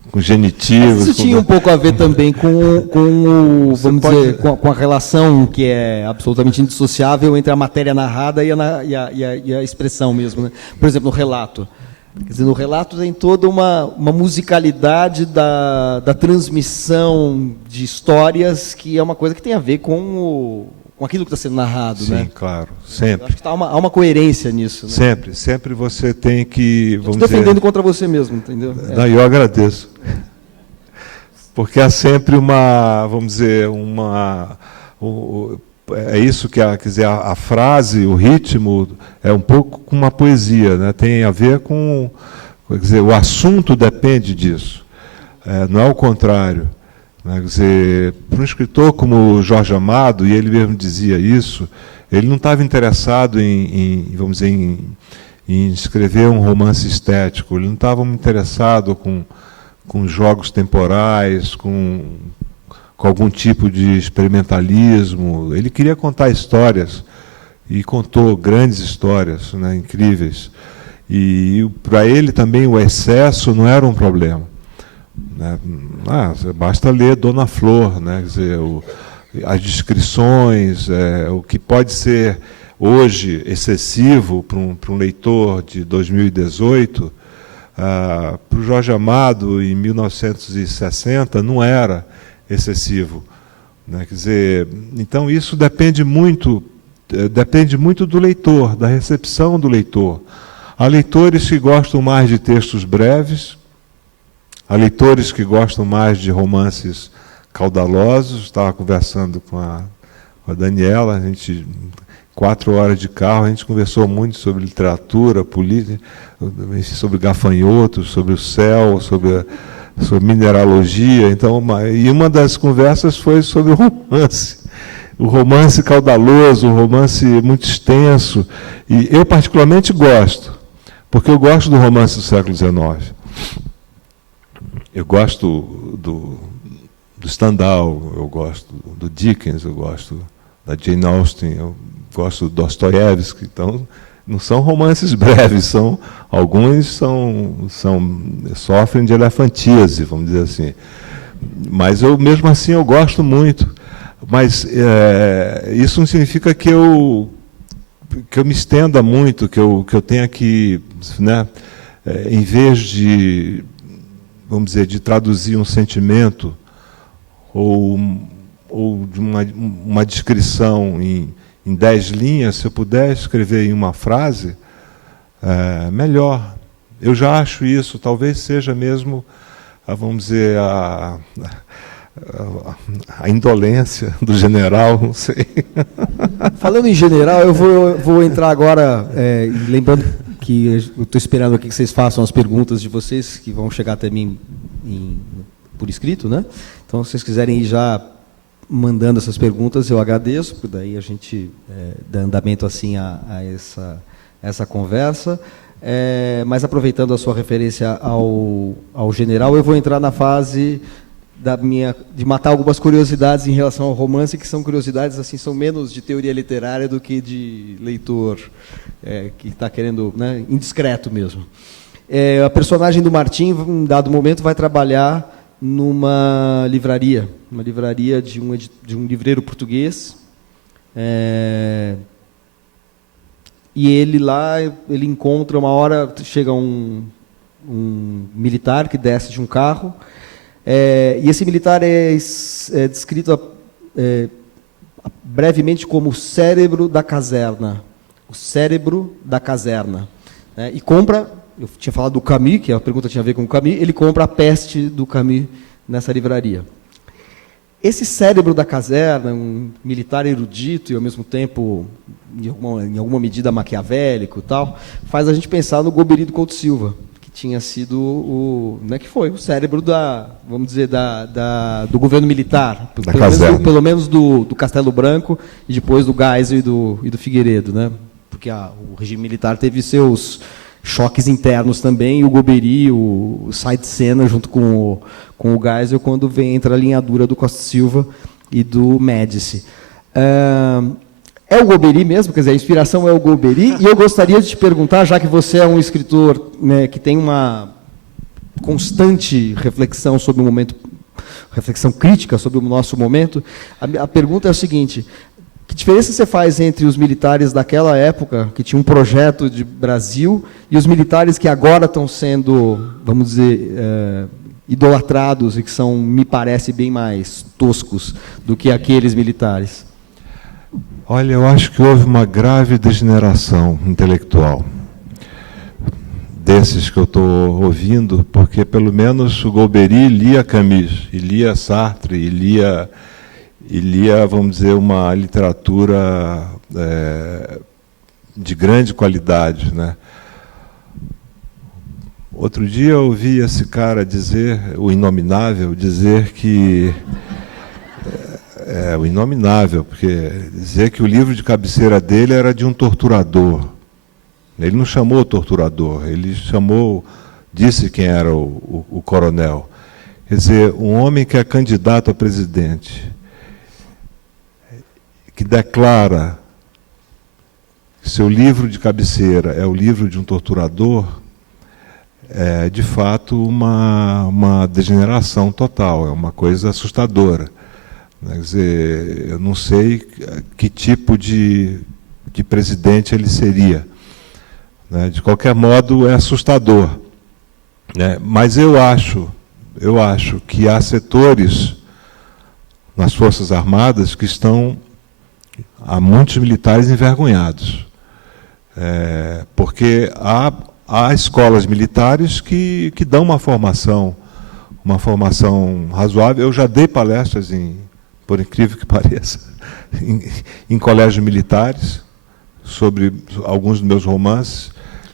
Com genitivos. Isso tinha um pouco a ver também vamos dizer, com a relação que é absolutamente indissociável entre a matéria narrada e a expressão mesmo, né? Por exemplo, no relato. Quer dizer, no relato tem toda uma musicalidade da transmissão de histórias que é uma coisa que tem a ver com aquilo que está sendo narrado. Sim, né? Claro, sempre. Eu acho que há uma coerência nisso. Né? Sempre você tem que... Vamos defendendo contra você mesmo, entendeu? Não, eu agradeço. Porque há sempre vamos dizer, é isso que quer dizer, a frase, o ritmo, é um pouco com uma poesia, né? Tem a ver com... Quer dizer, o assunto depende disso. Não é o contrário. Quer dizer, para um escritor como Jorge Amado, e ele mesmo dizia isso, ele não estava interessado vamos dizer, em escrever um romance estético, ele não estava interessado com jogos temporais, com algum tipo de experimentalismo. Ele queria contar histórias, e contou grandes histórias, né, incríveis. E para ele também o excesso não era um problema. Né? Basta ler Dona Flor, né? Quer dizer, as descrições, o que pode ser hoje excessivo para um leitor de 2018, para o Jorge Amado, em 1960, não era excessivo. Né? Quer dizer, então isso depende muito do leitor, da recepção do leitor. Há leitores que gostam mais de textos breves, há leitores que gostam mais de romances caudalosos. Estava conversando com a Daniela, a gente, 4 horas de carro, a gente conversou muito sobre literatura, política, sobre gafanhotos, sobre o céu, sobre mineralogia. Então, e uma das conversas foi sobre o romance caudaloso, o romance muito extenso. E eu particularmente gosto, porque eu gosto do romance do século XIX. Eu gosto do Stendhal, eu gosto do Dickens, eu gosto da Jane Austen, eu gosto do Dostoiévski. Então, não são romances breves, alguns sofrem de elefantíase, vamos dizer assim. Mas mesmo assim eu gosto muito. Mas isso não significa que eu me estenda muito, que eu tenha que, né, em vez de, vamos dizer, de traduzir um sentimento ou de uma descrição em 10 linhas, se eu puder escrever em uma frase, melhor. Eu já acho isso, talvez seja mesmo, vamos dizer, a indolência do general, não sei. Falando em general, eu vou entrar agora, lembrando que eu estou esperando aqui que vocês façam as perguntas de vocês, que vão chegar até mim por escrito, né? Então, se vocês quiserem ir já mandando essas perguntas, eu agradeço, porque daí a gente dá andamento assim a essa conversa. Mas aproveitando a sua referência ao general, eu vou entrar na fase de matar algumas curiosidades em relação ao romance, que são curiosidades assim, são menos de teoria literária do que de leitor que está querendo, né, indiscreto mesmo. A personagem do Martim, em um dado momento, vai trabalhar numa livraria, de um livreiro português, e ele encontra uma hora, chega um militar que desce de um carro, e esse militar é descrito brevemente como o cérebro da caserna. O cérebro da caserna. E compra, eu tinha falado do Camus, que a pergunta tinha a ver com o Camus, ele compra A Peste do Camus nessa livraria. Esse cérebro da caserna, um militar erudito e ao mesmo tempo, em alguma medida maquiavélico e tal, faz a gente pensar no Golbery do Couto Silva, que tinha sido que foi o cérebro vamos dizer, do governo militar, pelo menos do Castelo Branco e depois do Geisel e do Figueiredo, né? Porque o regime militar teve seus choques internos também, e o Golbery sai de cena junto com o Geisel quando entra a alinhadura do Costa Silva e do Médici. É o Golbery mesmo? Quer dizer, a inspiração é o Golbery, e eu gostaria de te perguntar, já que você é um escritor, né, que tem uma constante reflexão sobre o momento, reflexão crítica sobre o nosso momento, a pergunta é o seguinte: que diferença você faz entre os militares daquela época, que tinham um projeto de Brasil, e os militares que agora estão sendo, vamos dizer, idolatrados e que são, me parece, bem mais toscos do que aqueles militares? Olha, eu acho que houve uma grave degeneração intelectual desses que eu estou ouvindo, porque pelo menos o Golbery lia Camus, e lia Sartre, e lia, vamos dizer, uma literatura de grande qualidade, né? Outro dia eu ouvi esse cara dizer, o Inominável, dizer que... o Inominável, porque dizer que o livro de cabeceira dele era de um torturador. Ele não chamou o torturador, ele disse quem era o coronel. Quer dizer, um homem que é candidato a presidente, que declara que seu livro de cabeceira é o livro de um torturador, é de fato uma degeneração total, é uma coisa assustadora. Quer dizer, eu não sei que tipo de presidente ele seria. De qualquer modo, é assustador. Mas eu acho que há setores nas Forças Armadas que há muitos militares envergonhados. Porque há escolas militares que dão uma formação razoável. Eu já dei palestras, por incrível que pareça, em colégios militares, sobre alguns dos meus romances.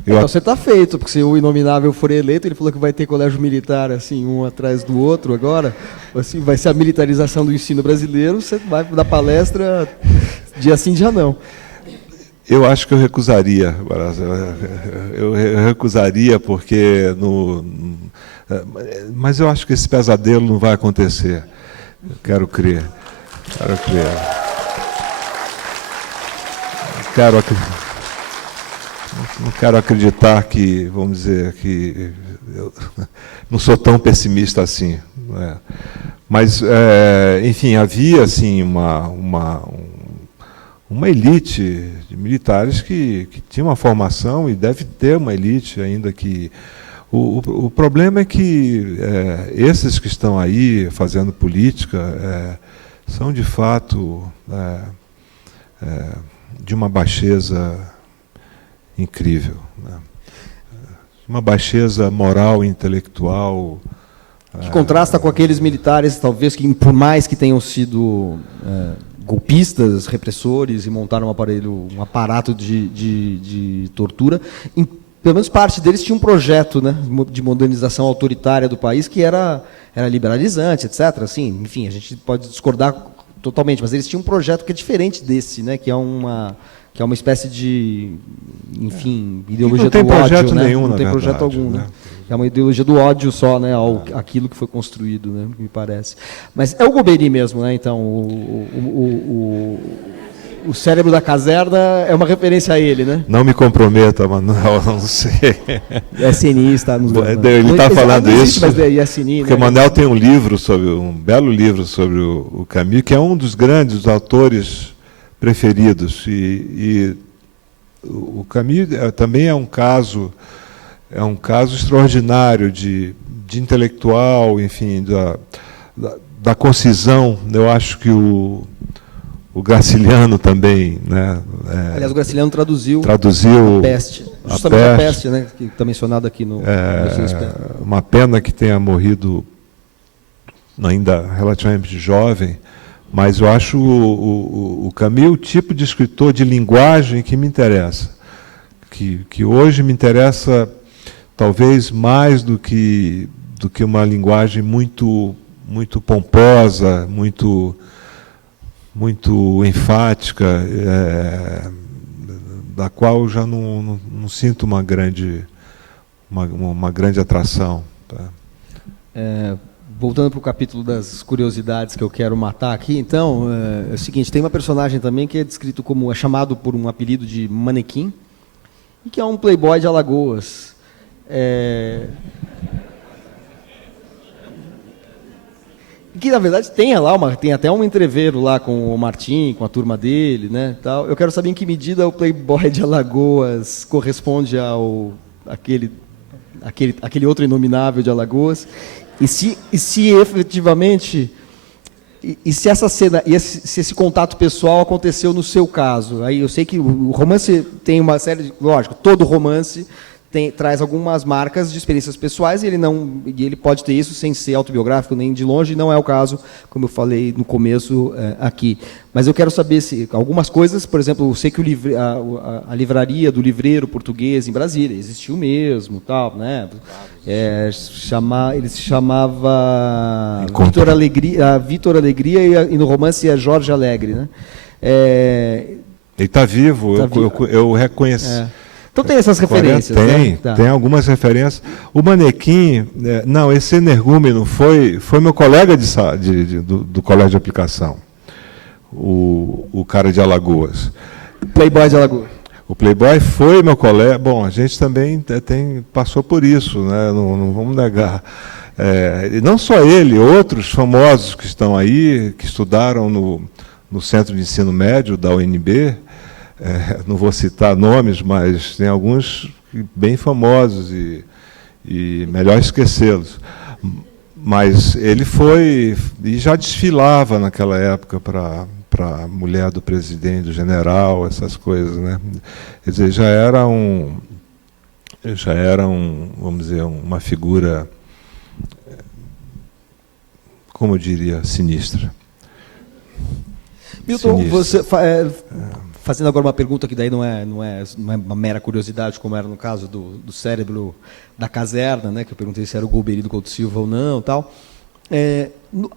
Então você está feito, porque se o Inominável for eleito, ele falou que vai ter colégio militar assim, um atrás do outro agora, assim, vai ser a militarização do ensino brasileiro, você vai dar palestra dia sim, dia não. Eu acho que eu recusaria, eu recusaria porque... Mas eu acho que esse pesadelo não vai acontecer. Eu quero crer. Não quero acreditar que, vamos dizer, que eu não sou tão pessimista assim. Mas, enfim, havia assim, uma elite de militares que tinha uma formação, e deve ter uma elite ainda que... O problema é que esses que estão aí fazendo política são, de fato, de uma baixeza incrível, uma baixeza moral e intelectual. Que contrasta com aqueles militares, talvez, que por mais que tenham sido golpistas, repressores, e montaram um aparato de tortura, pelo menos parte deles tinha um projeto, né, de modernização autoritária do país que era liberalizante, etc. Assim, enfim, a gente pode discordar totalmente, mas eles tinham um projeto que é diferente desse, né, que é uma espécie de, enfim, ideologia do ódio. Não tem projeto nenhum, não tem projeto algum, né? É uma ideologia do ódio só, né, aquilo que foi construído, né, me parece. Mas é o Golbery mesmo, né? Então, o cérebro da caserna é uma referência a ele, né? Não me comprometa, Manuel, não sei. SNI está nos dando. Ele está falando isso. Mas é SNI, porque o Manuel tem um belo livro sobre o Camus, que é um dos grandes autores preferidos. E o Camus também é um caso extraordinário de intelectual, enfim, da concisão. Eu acho que o Graciliano também, né? Aliás, o Graciliano traduziu a Peste, justamente a Peste, né, que está mencionado aqui no uma pena que tenha morrido ainda relativamente jovem, mas eu acho o Camus o tipo de escritor de linguagem que me interessa, que hoje me interessa talvez mais do que uma linguagem muito pomposa, muito enfática, da qual eu já não sinto uma grande uma grande atração. Tá? Voltando para o capítulo das curiosidades que eu quero matar aqui, então, é o seguinte, tem uma personagem também que é descrito como, é chamado por um apelido de manequim, e que é um playboy de Alagoas. Que, na verdade, tem até um entreveiro lá com o Martim, com a turma dele, né, tal. Eu quero saber em que medida o playboy de Alagoas corresponde àquele outro inominável de Alagoas, e se efetivamente, se essa cena, se esse contato pessoal aconteceu no seu caso. Aí eu sei que o romance tem uma série, lógico, todo romance traz algumas marcas de experiências pessoais, e ele pode ter isso sem ser autobiográfico nem de longe, não é o caso, como eu falei no começo aqui. Mas eu quero saber se algumas coisas, por exemplo, eu sei que a livraria do livreiro português em Brasília existiu mesmo, tal, né? Ele se chamava Vitor Alegria, e no romance é Jorge Alegre, né? Ele está vivo, eu reconheci. Então tem essas referências. Tem algumas referências. O manequim, não, esse energúmeno foi meu colega do colégio de aplicação, o cara de Alagoas. Playboy de Alagoas. O Playboy foi meu colega. Bom, a gente também passou por isso, né? Não vamos negar. E não só ele, outros famosos que estão aí, que estudaram no Centro de Ensino Médio da UNB, não vou citar nomes, mas tem alguns bem famosos e melhor esquecê-los. Mas ele foi, e já desfilava naquela época para a mulher do presidente, do general, essas coisas, né? Quer dizer, já era vamos dizer, uma figura, como eu diria, sinistra. Milton, você fazendo agora uma pergunta que daí não é uma mera curiosidade, como era no caso do cérebro da caserna, né, que eu perguntei se era o Golbery do Couto Silva ou não, tal.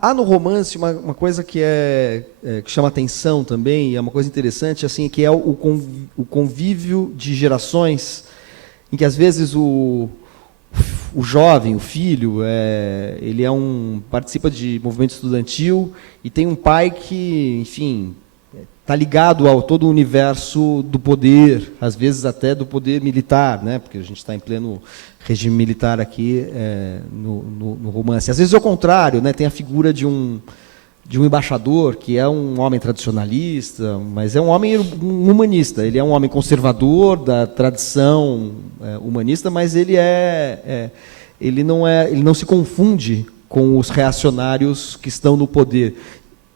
Há no romance uma coisa que chama atenção também, e é uma coisa interessante, assim, que é o convívio de gerações, em que às vezes o jovem, o filho, ele participa de movimento estudantil e tem um pai que, enfim, está ligado a todo o universo do poder, às vezes até do poder militar, né? Porque a gente está em pleno regime militar aqui no romance. Às vezes é o contrário, né? Tem a figura de um embaixador que é um homem tradicionalista, mas é um humanista. Ele é um homem conservador da tradição humanista, mas ele não se confunde com os reacionários que estão no poder.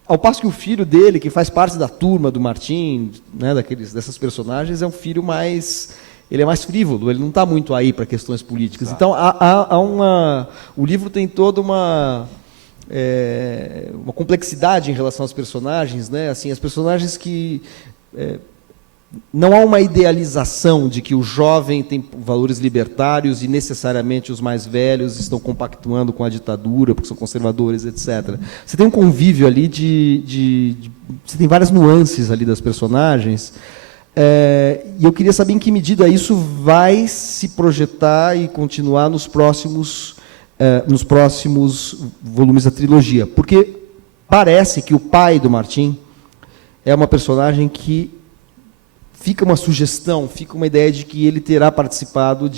Ao passo que o filho dele, que faz parte da turma do Martim, né, dessas personagens, é um filho ele é mais frívolo, ele não está muito aí para questões políticas. Exato. Então, o livro tem toda uma complexidade em relação aos personagens, né? Assim, as personagens que não há uma idealização de que o jovem tem valores libertários e necessariamente os mais velhos estão compactuando com a ditadura porque são conservadores, etc. Você tem um convívio ali você tem várias nuances ali das personagens, e eu queria saber em que medida isso vai se projetar e continuar nos próximos volumes da trilogia, porque parece que o pai do Martim é uma personagem que fica uma sugestão, fica uma ideia de que ele terá participado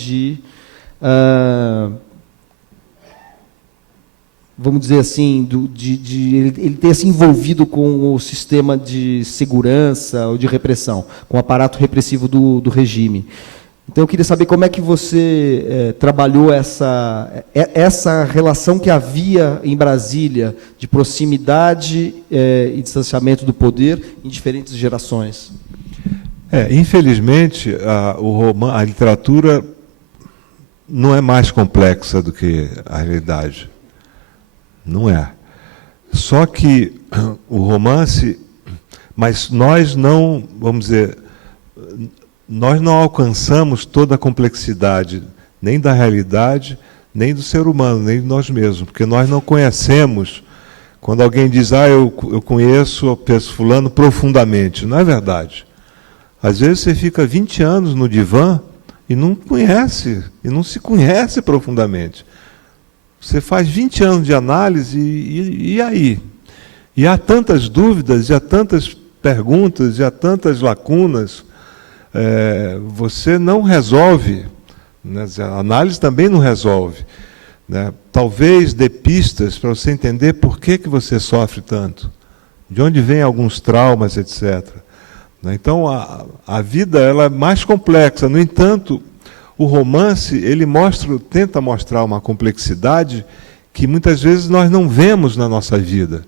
vamos dizer assim, ele ter se envolvido com o sistema de segurança ou de repressão, com o aparato repressivo do regime. Então, eu queria saber como é que você trabalhou essa relação que havia em Brasília de proximidade e distanciamento do poder em diferentes gerações. Infelizmente, a literatura não é mais complexa do que a realidade. Não é. Só que o romance, mas nós não, vamos dizer, nós não alcançamos toda a complexidade nem da realidade, nem do ser humano, nem de nós mesmos, porque nós não conhecemos. Quando alguém diz, eu conheço fulano profundamente, não é verdade. Às vezes você fica 20 anos no divã e não conhece, e não se conhece profundamente. Você faz 20 anos de análise e aí? E há tantas dúvidas, e há tantas perguntas, e há tantas lacunas, você não resolve, né? A análise também não resolve, né? Talvez dê pistas para você entender por que você sofre tanto, de onde vêm alguns traumas, etc. Então, a vida ela é mais complexa. No entanto, o romance ele tenta mostrar uma complexidade que muitas vezes nós não vemos na nossa vida,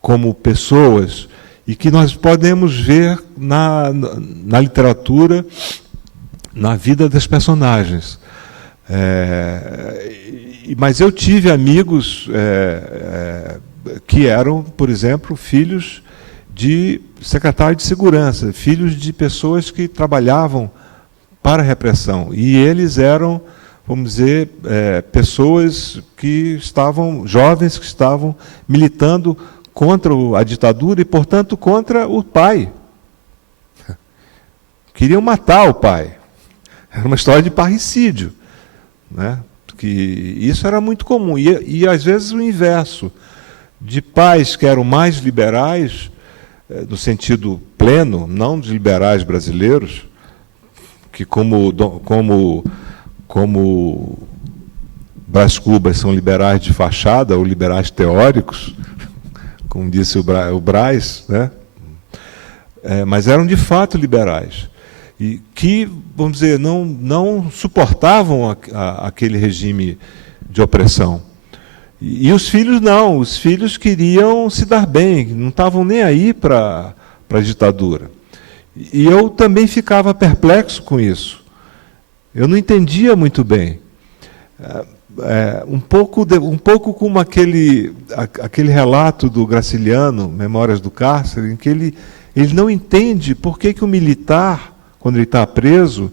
como pessoas, e que nós podemos ver na literatura, na vida das personagens. Mas eu tive amigos que eram, por exemplo, filhos de secretário de segurança, filhos de pessoas que trabalhavam para a repressão. E eles eram, vamos dizer, pessoas que estavam, jovens que estavam militando contra a ditadura e, portanto, contra o pai. Queriam matar o pai. Era uma história de parricídio, né? Que isso era muito comum. E às vezes o inverso, de pais que eram mais liberais, no sentido pleno, não dos liberais brasileiros, que como Brás Cubas são liberais de fachada, ou liberais teóricos, como disse o Brás, né? Mas eram de fato liberais, e que, vamos dizer, não suportavam aquele regime de opressão. E os filhos não, os filhos queriam se dar bem, não estavam nem aí para a ditadura. E eu também ficava perplexo com isso. Eu não entendia muito bem. Um pouco como aquele relato do Graciliano, Memórias do Cárcere, em que ele não entende por que o militar, quando ele está preso,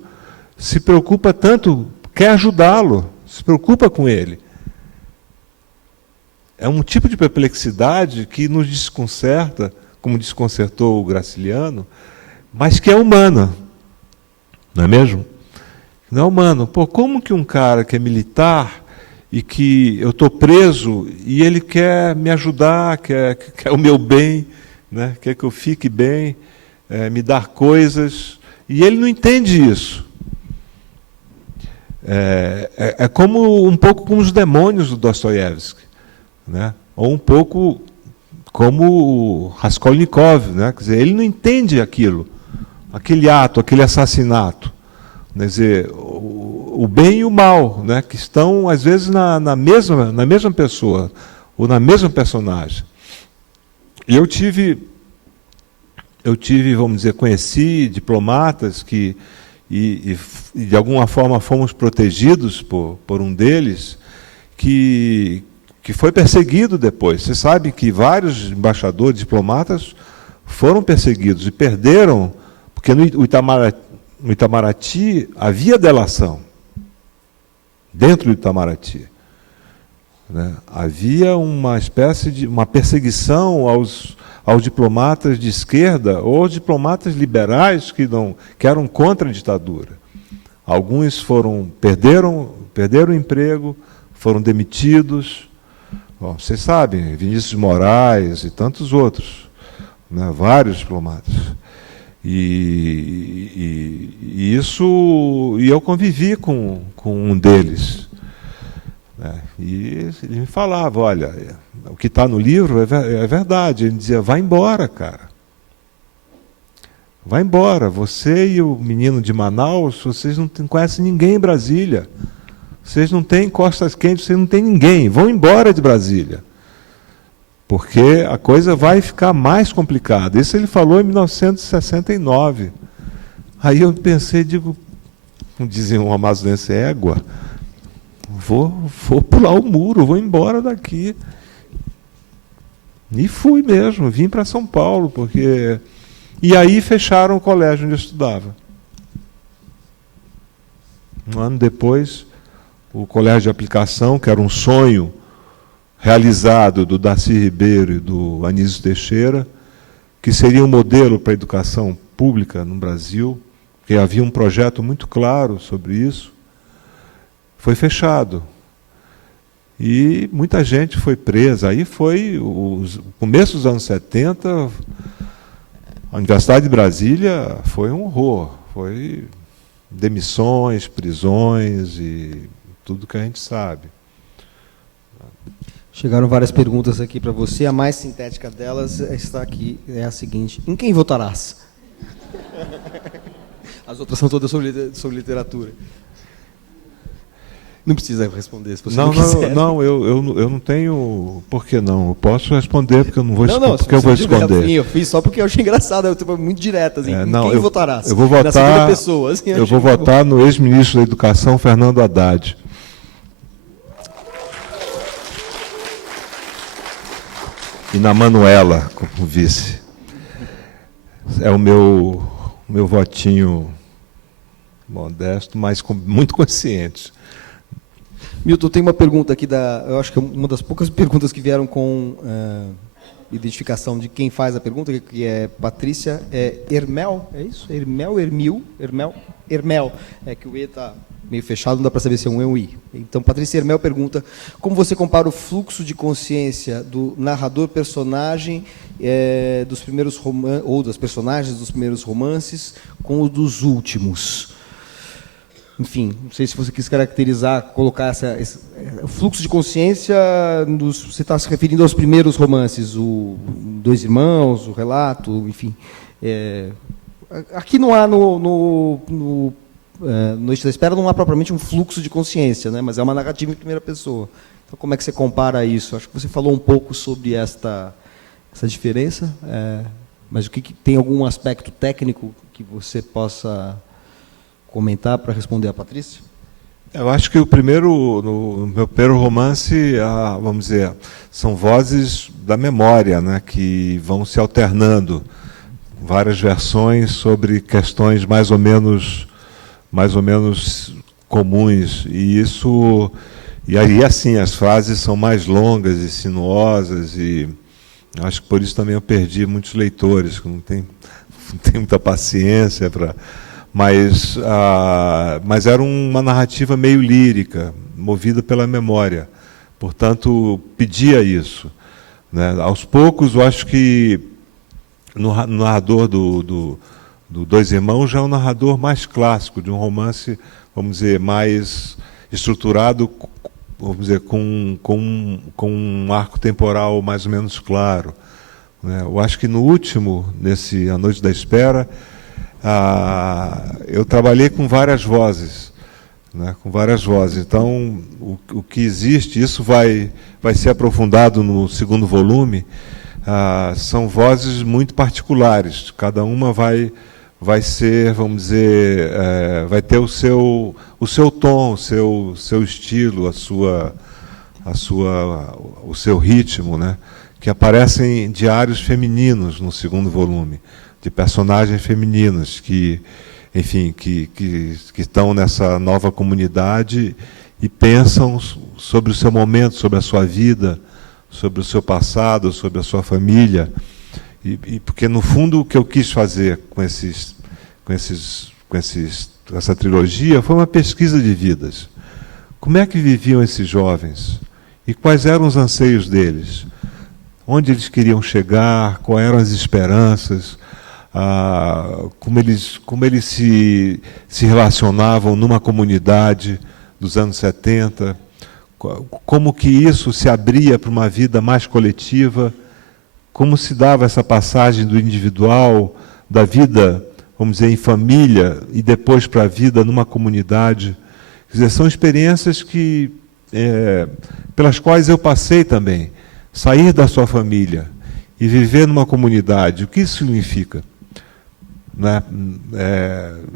se preocupa tanto, quer ajudá-lo, se preocupa com ele. É um tipo de perplexidade que nos desconcerta, como desconcertou o Graciliano, mas que é humana, não é mesmo? Não é humano. Pô, como que um cara que é militar e que eu estou preso e ele quer me ajudar, quer o meu bem, né? Quer que eu fique bem, me dar coisas, e ele não entende isso. Como um pouco como os demônios do Dostoiévski, né? Ou um pouco como o Raskolnikov, né? Quer dizer, ele não entende aquilo, aquele ato, aquele assassinato. Quer dizer, o bem e o mal, né? Que estão, às vezes, na mesma pessoa, ou na mesma personagem. E eu tive, vamos dizer, conheci diplomatas que, e de alguma forma fomos protegidos por um deles, que foi perseguido depois. Você sabe que vários embaixadores, diplomatas, foram perseguidos e perderam, porque no Itamaraty havia delação. Dentro do Itamaraty, né? Havia uma espécie de uma perseguição aos diplomatas de esquerda ou aos diplomatas liberais que eram contra a ditadura. Alguns perderam o emprego, foram demitidos. Bom, vocês sabem, Vinícius de Moraes e tantos outros, né? Vários diplomatas. E eu convivi com um deles, né? E ele me falava, olha, o que está no livro é verdade. Ele dizia, vai embora, cara. Vai embora. Você e o menino de Manaus, vocês não conhecem ninguém em Brasília. Vocês não têm costas quentes, vocês não têm ninguém. Vão embora de Brasília. Porque a coisa vai ficar mais complicada. Isso ele falou em 1969. Aí eu pensei, como dizia um amazonense, égua, vou pular o muro, vou embora daqui. E fui mesmo, vim para São Paulo, porque... E aí fecharam o colégio onde eu estudava. Um ano depois, o colégio de aplicação, que era um sonho realizado do Darcy Ribeiro e do Anísio Teixeira, que seria um modelo para a educação pública no Brasil, porque havia um projeto muito claro sobre isso, foi fechado. E muita gente foi presa. Aí foi o começo dos anos 70, a Universidade de Brasília foi um horror. Foi demissões, prisões e tudo que a gente sabe. Chegaram várias perguntas aqui para você. A mais sintética delas está aqui, é a seguinte: em quem votarás? As outras são todas sobre literatura. Não precisa responder, se você não quiser. Não, eu não tenho... Por que não? Eu posso responder, porque eu não vou porque eu vou esconder. Eu fiz só porque eu achei engraçado, eu estou muito direto. Assim, em quem votarás? Eu vou votar, na segunda pessoa. Assim, eu vou votar no ex-ministro da Educação, Fernando Haddad. E na Manuela, como vice. É o meu votinho modesto, mas muito consciente. Milton, tem uma pergunta aqui, eu acho que é uma das poucas perguntas que vieram com identificação de quem faz a pergunta, que é Patrícia Hermel, é isso? Hermel, é que o E está meio fechado, não dá para saber se é um E ou um I. Então, Patrícia Hermel pergunta: como você compara o fluxo de consciência do narrador-personagem dos primeiros romances, ou das personagens dos primeiros romances, com o dos últimos? Enfim, não sei se você quis caracterizar, colocar o fluxo de consciência, você está se referindo aos primeiros romances, o Dois Irmãos, o Relato, enfim. Aqui não há, no Noite da Espera, não há propriamente um fluxo de consciência, né, mas é uma narrativa em primeira pessoa. Então, como é que você compara isso? Acho que você falou um pouco sobre essa diferença, mas o que tem algum aspecto técnico que você possa comentar para responder a Patrícia? Eu acho que no meu primeiro romance, vamos dizer, são vozes da memória, né, que vão se alternando, várias versões sobre questões mais ou menos comuns, e aí assim as frases são mais longas e sinuosas, e acho que por isso também eu perdi muitos leitores que não tem muita paciência para... Mas era uma narrativa meio lírica, movida pela memória. Portanto, pedia isso, né? Aos poucos, eu acho que no narrador do Dois Irmãos já é um narrador mais clássico, de um romance, vamos dizer, mais estruturado, vamos dizer, com um arco temporal mais ou menos claro, né? Eu acho que no último, nesse A Noite da Espera, eu trabalhei com várias vozes, né, com várias vozes. Então, o que existe, isso vai ser aprofundado no segundo volume, são vozes muito particulares. Cada uma vai ser, vamos dizer, vai ter o seu tom, o seu estilo, o seu ritmo, né, que aparecem em diários femininos no segundo volume, de personagens femininas que, enfim, que estão nessa nova comunidade e pensam sobre o seu momento, sobre a sua vida, sobre o seu passado, sobre a sua família. E porque, no fundo, o que eu quis fazer com essa trilogia foi uma pesquisa de vidas. Como é que viviam esses jovens? E quais eram os anseios deles? Onde eles queriam chegar? Quais eram as esperanças? Como eles se relacionavam numa comunidade dos anos 70, como que isso se abria para uma vida mais coletiva, como se dava essa passagem do individual, da vida, vamos dizer, em família, e depois para a vida numa comunidade. Quer dizer, são experiências pelas quais eu passei também. Sair da sua família e viver numa comunidade, o que isso significa? Né?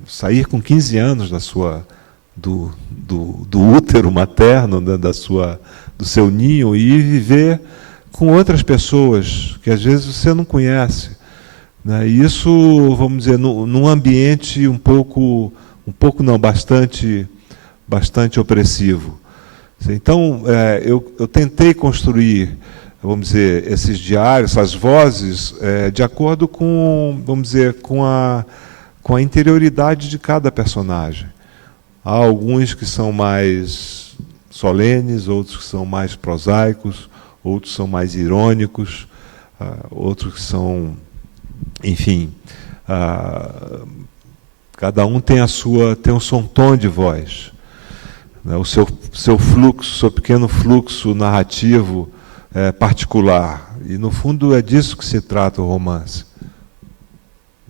Sair com 15 anos do útero materno, né, do seu ninho, e ir viver com outras pessoas que às vezes você não conhece, né? E isso, vamos dizer, num ambiente bastante opressivo. Então, eu tentei construir, vamos dizer, esses diários, essas vozes, de acordo com, vamos dizer, com com a interioridade de cada personagem. Há alguns que são mais solenes, outros que são mais prosaicos, outros são mais irônicos, outros que são, enfim, cada um tem tem o seu tom de voz, né? O seu fluxo, seu pequeno fluxo narrativo particular. E, no fundo, é disso que se trata o romance,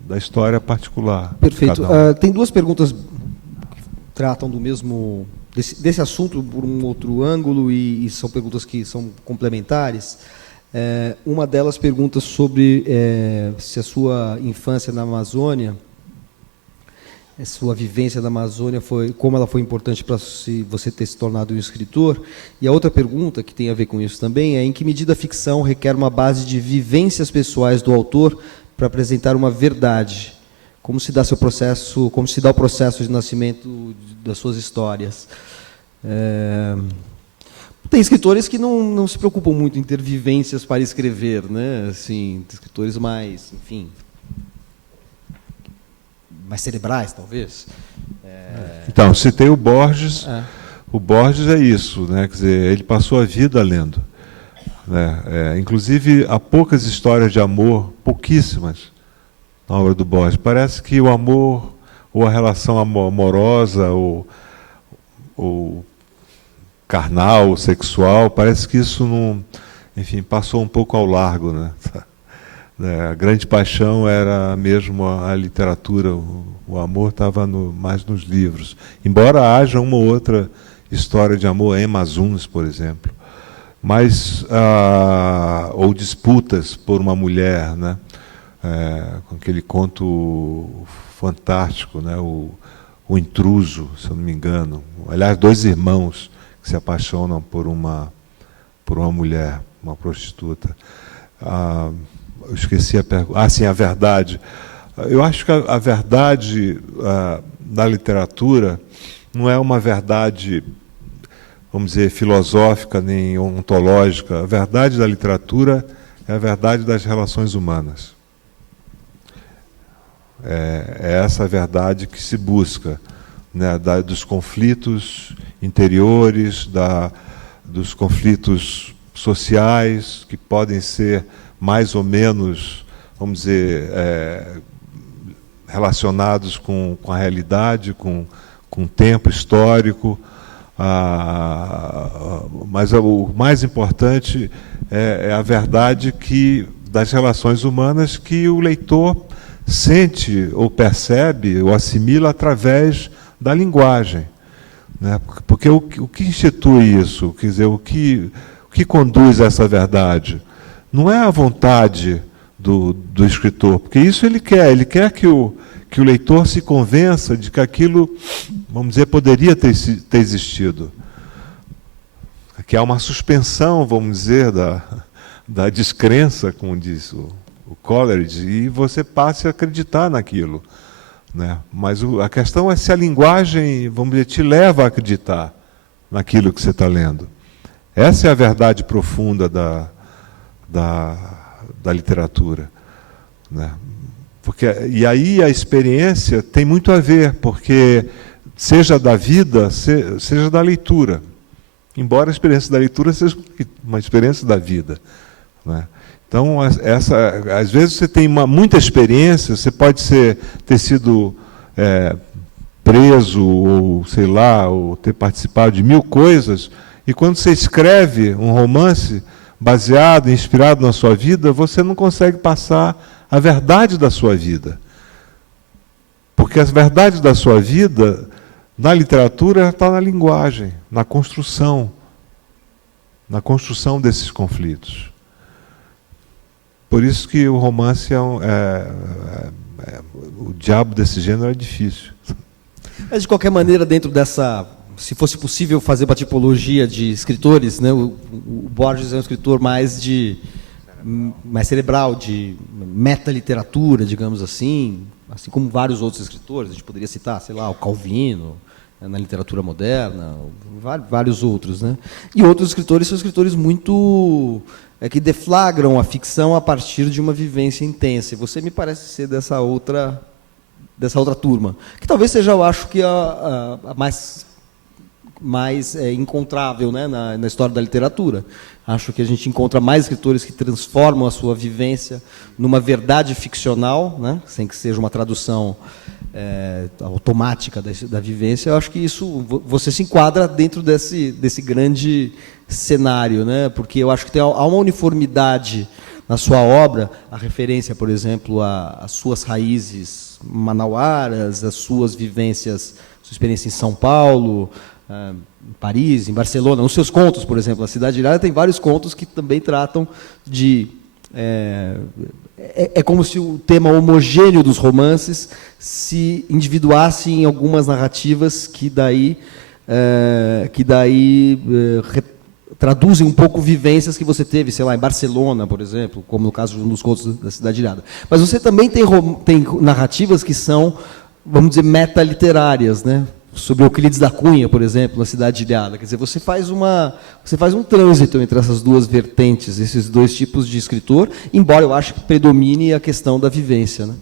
da história particular. Perfeito. Tem duas perguntas que tratam do mesmo desse assunto por um outro ângulo e são perguntas que são complementares. Uma delas pergunta sobre se a sua infância na Amazônia, a sua vivência na Amazônia, como ela foi importante para você ter se tornado um escritor. E a outra pergunta, que tem a ver com isso também, é em que medida a ficção requer uma base de vivências pessoais do autor para apresentar uma verdade? Como se dá o processo de nascimento das suas histórias? Tem escritores que não se preocupam muito em ter vivências para escrever, né? Assim, escritores mais, enfim, mais cerebrais, talvez. Então, citei o Borges. O Borges é isso, né? Quer dizer, ele passou a vida lendo, né? Inclusive, há poucas histórias de amor, pouquíssimas, na obra do Borges. Parece que o amor, ou a relação amorosa, ou carnal, ou sexual, parece que isso não, enfim, passou um pouco ao largo, né? A grande paixão era mesmo a literatura, o amor estava mais nos livros. Embora haja uma ou outra história de amor, em Amazonas, por exemplo, mas ou disputas por uma mulher, né? Com aquele conto fantástico, né? O Intruso, se eu não me engano. Aliás, dois irmãos que se apaixonam por uma mulher, uma prostituta. Eu esqueci a pergunta. Sim, a verdade. Eu acho que a verdade da literatura não é uma verdade, vamos dizer, filosófica nem ontológica. A verdade da literatura é a verdade das relações humanas. É essa verdade que se busca, né, dos conflitos interiores, dos conflitos sociais, que podem ser mais ou menos, vamos dizer, relacionados com a realidade, com o tempo histórico. Mas o mais importante é a verdade das relações humanas que o leitor sente, ou percebe, ou assimila através da linguagem, né? Porque o que institui isso, quer dizer, o que conduz a essa verdade, não é a vontade do escritor, porque isso ele quer que o leitor se convença de que aquilo, vamos dizer, poderia ter existido. Que há uma suspensão, vamos dizer, da descrença, como diz o Coleridge, e você passe a acreditar naquilo, né? Mas a questão é se a linguagem, vamos dizer, te leva a acreditar naquilo que você está lendo. Essa é a verdade profunda da literatura, né? E aí a experiência tem muito a ver, porque seja da vida, seja da leitura. Embora a experiência da leitura seja uma experiência da vida, né? Então, às vezes você tem muita experiência, você pode ter sido preso, ou sei lá, ou ter participado de 1000 coisas, e quando você escreve um romance baseado, inspirado na sua vida, você não consegue passar a verdade da sua vida. Porque a verdade da sua vida, na literatura, está na linguagem, na construção desses conflitos. Por isso que o romance o diabo desse gênero é difícil. Mas, de qualquer maneira, dentro dessa... Se fosse possível fazer uma tipologia de escritores, né, o Borges é um escritor mais cerebral, de metaliteratura, digamos assim como vários outros escritores. A gente poderia citar, sei lá, o Calvino, na literatura moderna, vários outros, né? E outros escritores são escritores muito... que deflagram a ficção a partir de uma vivência intensa. E você me parece ser dessa outra dessa outra turma, que talvez seja, eu acho, que a mais encontrável, né, na história da literatura. Acho que a gente encontra mais escritores que transformam a sua vivência numa verdade ficcional, né, sem que seja uma tradução automática da vivência. Eu acho que isso, você se enquadra dentro desse grande cenário, né, porque eu acho que há uma uniformidade na sua obra, a referência, por exemplo, às suas raízes manauaras, às suas vivências, sua experiência em São Paulo, em Paris, em Barcelona, nos seus contos, por exemplo, a Cidade Ilhada tem vários contos que também tratam de... É como se o tema homogêneo dos romances se individuasse em algumas narrativas que daí traduzem um pouco vivências que você teve, sei lá, em Barcelona, por exemplo, como no caso dos contos da Cidade Ilhada. Mas você também tem narrativas que são, vamos dizer, metaliterárias, né? Sobre Euclides da Cunha, por exemplo, na Cidade Ilhada. Quer dizer, você faz um trânsito entre essas duas vertentes, esses dois tipos de escritor, embora eu acho que predomine a questão da vivência, né?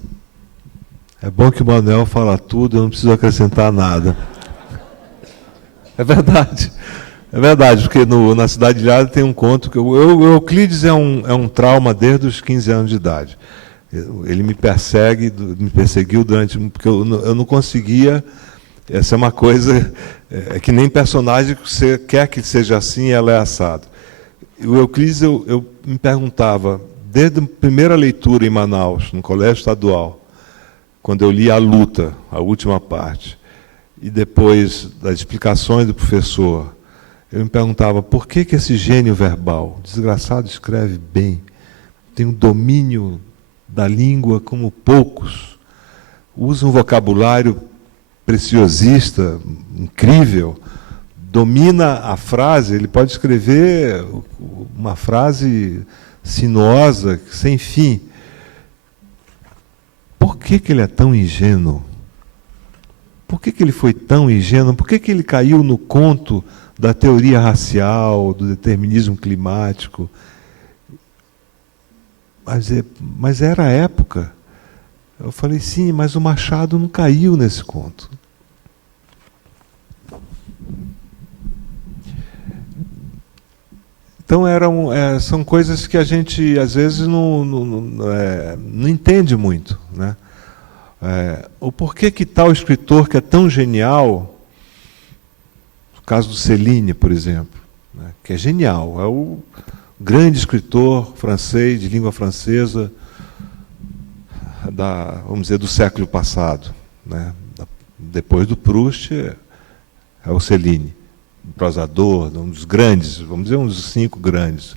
É bom que o Manuel fala tudo, eu não preciso acrescentar nada. É verdade. É verdade, porque na Cidade Ilhada tem um conto que o Euclides é um trauma desde os 15 anos de idade. Ele me perseguiu durante... Porque eu não conseguia... Essa é uma coisa que nem personagem que você quer que seja assim, ela é assado. O Euclides, eu me perguntava, desde a primeira leitura em Manaus, no Colégio Estadual, quando eu li A Luta, a última parte, e depois das explicações do professor, eu me perguntava por que esse gênio verbal, desgraçado, escreve bem, tem um domínio da língua como poucos, usa um vocabulário preciosista, incrível, domina a frase, ele pode escrever uma frase sinuosa, sem fim. Por que ele é tão ingênuo? Por que ele foi tão ingênuo? Por que ele caiu no conto da teoria racial, do determinismo climático? Mas era a época. Eu falei, sim, mas o Machado não caiu nesse conto. Então são coisas que a gente, às vezes, não entende muito, né? O porquê que tal escritor que é tão genial, no caso do Céline, por exemplo, né, que é genial, é o grande escritor francês, de língua francesa, vamos dizer, do século passado, né? Depois do Proust, é o Céline, prosador, um dos grandes, vamos dizer, um dos 5 grandes.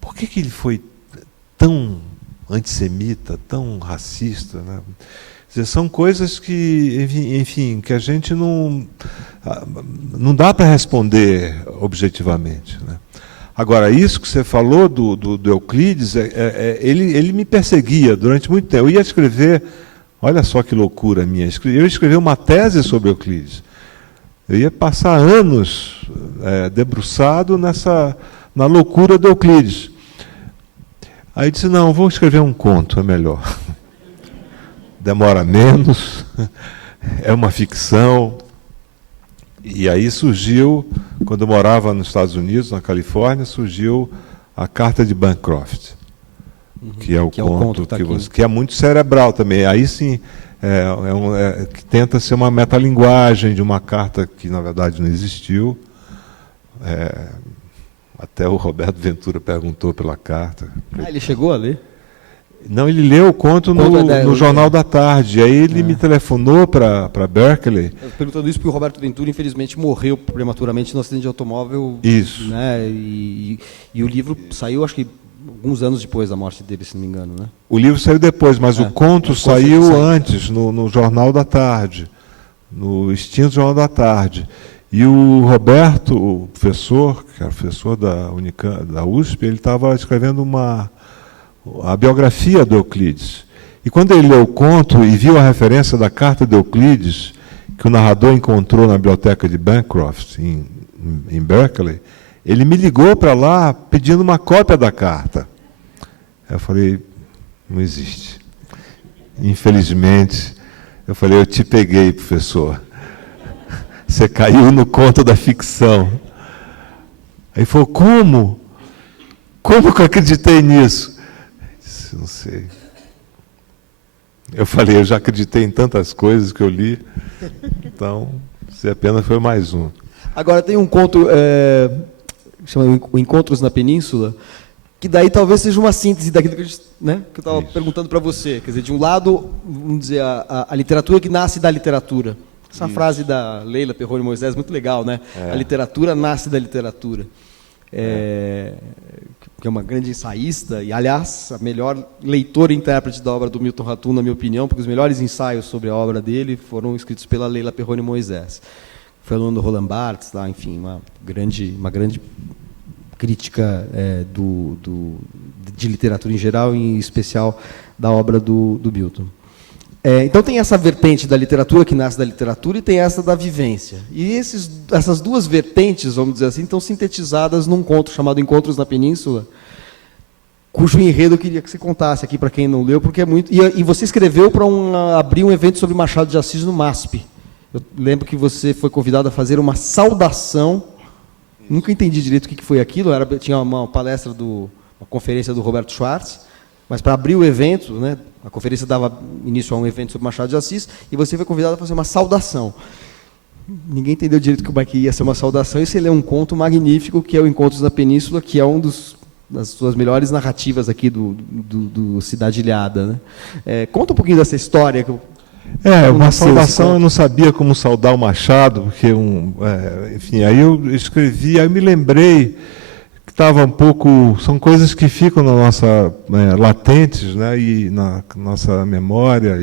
Por que ele foi tão antissemita, tão racista, né? Quer dizer, são coisas que, enfim, que a gente não dá para responder objetivamente, né? Agora, isso que você falou do Euclides, ele me perseguia durante muito tempo. Eu ia escrever, olha só que loucura minha, eu ia escrever uma tese sobre Euclides. Eu ia passar anos debruçado na loucura do Euclides. Aí eu disse, não, vou escrever um conto, é melhor. Demora menos, é uma ficção. E aí surgiu, quando eu morava nos Estados Unidos, na Califórnia, surgiu a Carta de Bancroft, que é o conto que é muito cerebral também. Aí sim, que tenta ser uma metalinguagem de uma carta que, na verdade, não existiu. Até o Roberto Ventura perguntou pela carta. Ele chegou a ler? Não, ele leu o conto no Jornal da Tarde. Aí ele me telefonou para Berkeley. Perguntando isso porque o Roberto Ventura, infelizmente, morreu prematuramente no acidente de automóvel. Isso. Né? E o livro saiu, acho que, alguns anos depois da morte dele, se não me engano. Né? O livro saiu depois, mas o conto saiu antes, no Jornal da Tarde, no extinto Jornal da Tarde. E o Roberto, o professor, que era professor da USP, ele estava escrevendo a biografia do Euclides. E quando ele leu o conto e viu a referência da carta de Euclides, que o narrador encontrou na biblioteca de Bancroft, em Berkeley, ele me ligou para lá pedindo uma cópia da carta. Eu falei, não existe. Infelizmente, Eu falei, eu te peguei, professor. Você caiu no conto da ficção. Aí ele falou, como? Como que eu acreditei nisso? Eu disse, não sei. Eu falei, eu já acreditei em tantas coisas que eu li, então, se apenas foi mais um. Agora, tem um conto, chama o Encontros na Península, que daí talvez seja uma síntese daquilo que, né, que eu estava perguntando para você. Quer dizer, de um lado, vamos dizer, a literatura que nasce da literatura. Essa frase da Leila Perrone Moisés, muito legal, né? A literatura nasce da literatura. Que é uma grande ensaísta, e, aliás, a melhor leitora e intérprete da obra do Milton Ratum, na minha opinião, porque os melhores ensaios sobre a obra dele foram escritos pela Leila Perrone Moisés. Foi aluno do Roland Barthes, tá? Enfim, uma grande crítica de literatura em geral, e em especial da obra do Milton. Então tem essa vertente da literatura que nasce da literatura e tem essa da vivência. E essas duas vertentes, vamos dizer assim, estão sintetizadas num conto chamado Encontros na Península, cujo enredo eu queria que você contasse aqui para quem não leu, porque é muito... E você escreveu para abrir um evento sobre Machado de Assis no MASP. Eu lembro que você foi convidado a fazer uma saudação. Nunca entendi direito o que foi aquilo. Tinha uma palestra, uma conferência do Roberto Schwartz, mas para abrir o evento, né, a conferência dava início a um evento sobre Machado de Assis, e você foi convidado a fazer uma saudação. Ninguém entendeu direito como é que ia ser uma saudação, e você leu um conto magnífico, que é o Encontros na Península, que é das suas melhores narrativas aqui do Cidade Ilhada, né? Conta um pouquinho dessa história. Uma saudação, eu não sabia como saudar o Machado, porque, enfim, aí eu escrevi, aí eu me lembrei que estava um pouco, são coisas que ficam na nossa, latentes, né, e na nossa memória,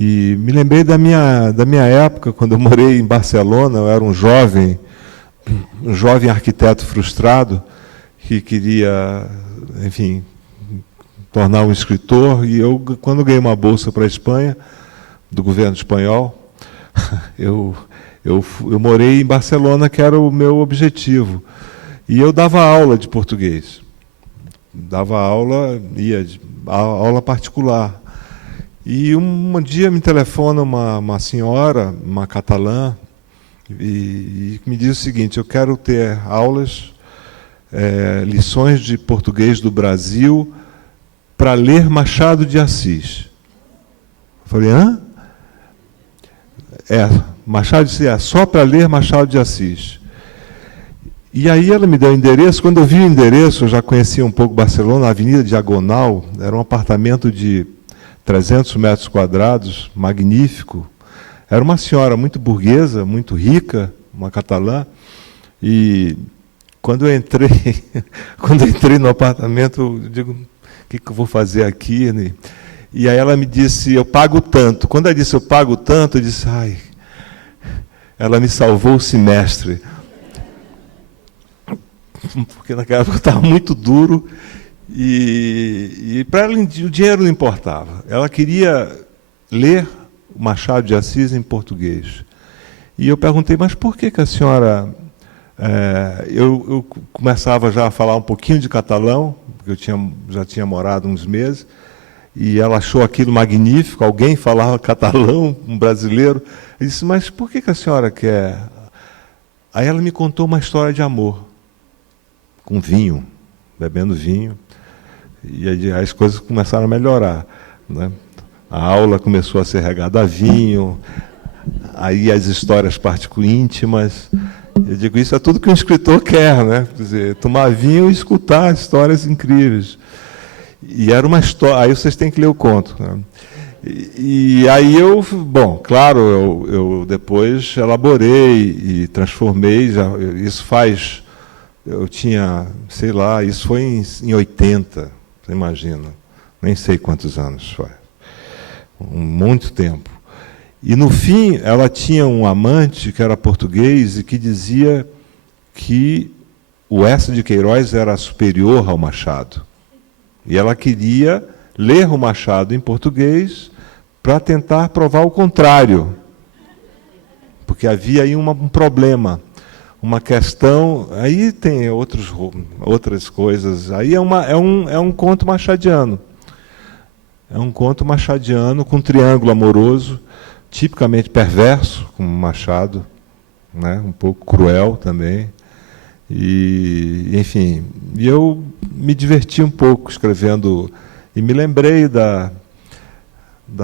e me lembrei da minha época, quando eu morei em Barcelona. Eu era um jovem arquiteto frustrado, que queria, enfim, tornar um escritor, e eu, quando ganhei uma bolsa para a Espanha, do governo espanhol, eu morei em Barcelona, que era o meu objetivo. E eu dava aula de português. Dava aula, aula particular. E um dia me telefona uma senhora, uma catalã, e me diz o seguinte: eu quero ter aulas, lições de português do Brasil, para ler Machado de Assis. Eu falei, hã? Machado de Assis, só para ler Machado de Assis. E aí ela me deu o endereço. Quando eu vi o endereço, eu já conhecia um pouco Barcelona, a Avenida Diagonal, era um apartamento de 300 metros quadrados, magnífico. Era uma senhora muito burguesa, muito rica, uma catalã, e quando eu entrei no apartamento, eu digo, o que eu vou fazer aqui? E aí ela me disse, eu pago tanto. Quando ela disse, eu pago tanto, eu disse, ai, ela me salvou o semestre. Porque naquela época eu estava muito duro, e para ela o dinheiro não importava. Ela queria ler o Machado de Assis em português. E eu perguntei, mas por que a senhora... eu começava já a falar um pouquinho de catalão, porque eu já tinha morado uns meses, e ela achou aquilo magnífico, alguém falava catalão, um brasileiro. Eu disse, mas por que a senhora quer... Aí ela me contou uma história de amor, com vinho, bebendo vinho, e aí as coisas começaram a melhorar, né? A aula começou a ser regada a vinho, aí as histórias íntimas. Eu digo, isso é tudo que um escritor quer, né? Quer dizer, tomar vinho e escutar histórias incríveis. E era uma história, aí vocês têm que ler o conto, né? E aí claro, eu depois elaborei e transformei, eu tinha, sei lá, isso foi em 80, você imagina, nem sei quantos anos foi, muito tempo. E no fim, ela tinha um amante que era português e que dizia que o Eça de Queiroz era superior ao Machado. E ela queria ler o Machado em português para tentar provar o contrário. Porque havia aí um problema, uma questão, aí tem outras coisas, aí é um conto machadiano. É um conto machadiano com triângulo amoroso. tipicamente perverso, como Machado, né? Um pouco cruel também. E, enfim, eu me diverti um pouco escrevendo, e me lembrei da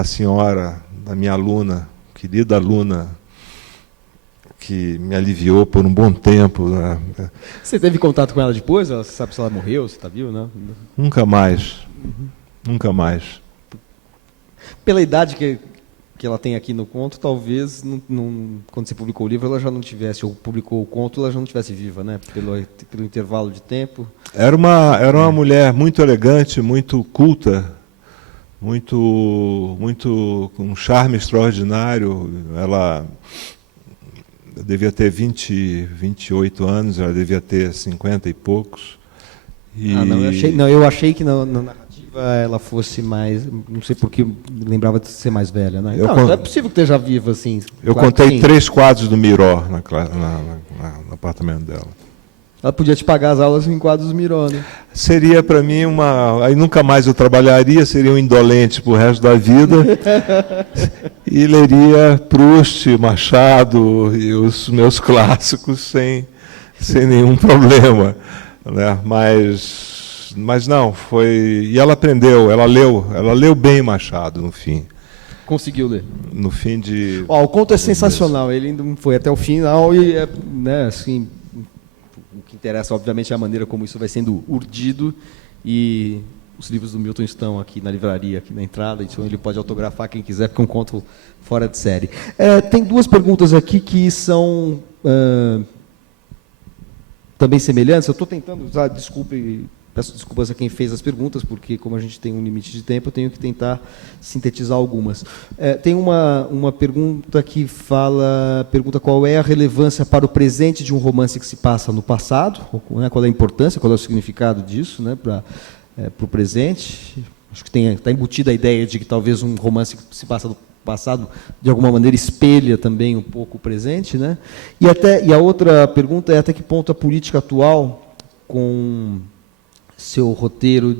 senhora, da minha aluna, querida aluna, que me aliviou por um bom tempo, né? Você teve contato com ela depois? Você sabe se ela morreu, se está viva, não? Nunca mais. Nunca mais. Pela idade que ela tem aqui no conto, talvez, quando você publicou o livro, ela já não tivesse, ou publicou o conto, ela já não tivesse viva, né? Pelo intervalo de tempo. Era uma mulher muito elegante, muito culta, muito com um charme extraordinário. Ela devia ter 28 anos, ela devia ter 50 e poucos. Eu achei que na narrativa ela fosse mais, não sei porque lembrava de ser mais velha, né? Não é possível que esteja viva assim. Eu contei 3 quadros do Miró no apartamento dela. Ela podia te pagar as aulas em quadros do Miró, né? Seria para mim aí nunca mais eu trabalharia, seria um indolente para o resto da vida e leria Proust, Machado e os meus clássicos sem nenhum problema, né? Mas não, foi. E ela aprendeu, ela leu bem Machado no fim. Conseguiu ler. No fim de. O conto é sensacional, ele ainda foi até o final e, né, assim, o que interessa, obviamente, é a maneira como isso vai sendo urdido, e os livros do Milton estão aqui na livraria, aqui na entrada, então ele pode autografar quem quiser, porque é um conto fora de série. Tem 2 perguntas aqui que são também semelhantes. Eu estou tentando usar, peço desculpas a quem fez as perguntas, porque como a gente tem um limite de tempo, eu tenho que tentar sintetizar algumas. Tem uma pergunta que pergunta qual é a relevância para o presente de um romance que se passa no passado, né, qual é a importância, qual é o significado disso, né, para o presente. Acho que está embutida a ideia de que talvez um romance que se passa no passado, de alguma maneira, espelha também um pouco o presente, né? E a outra pergunta é até que ponto a política atual, com seu roteiro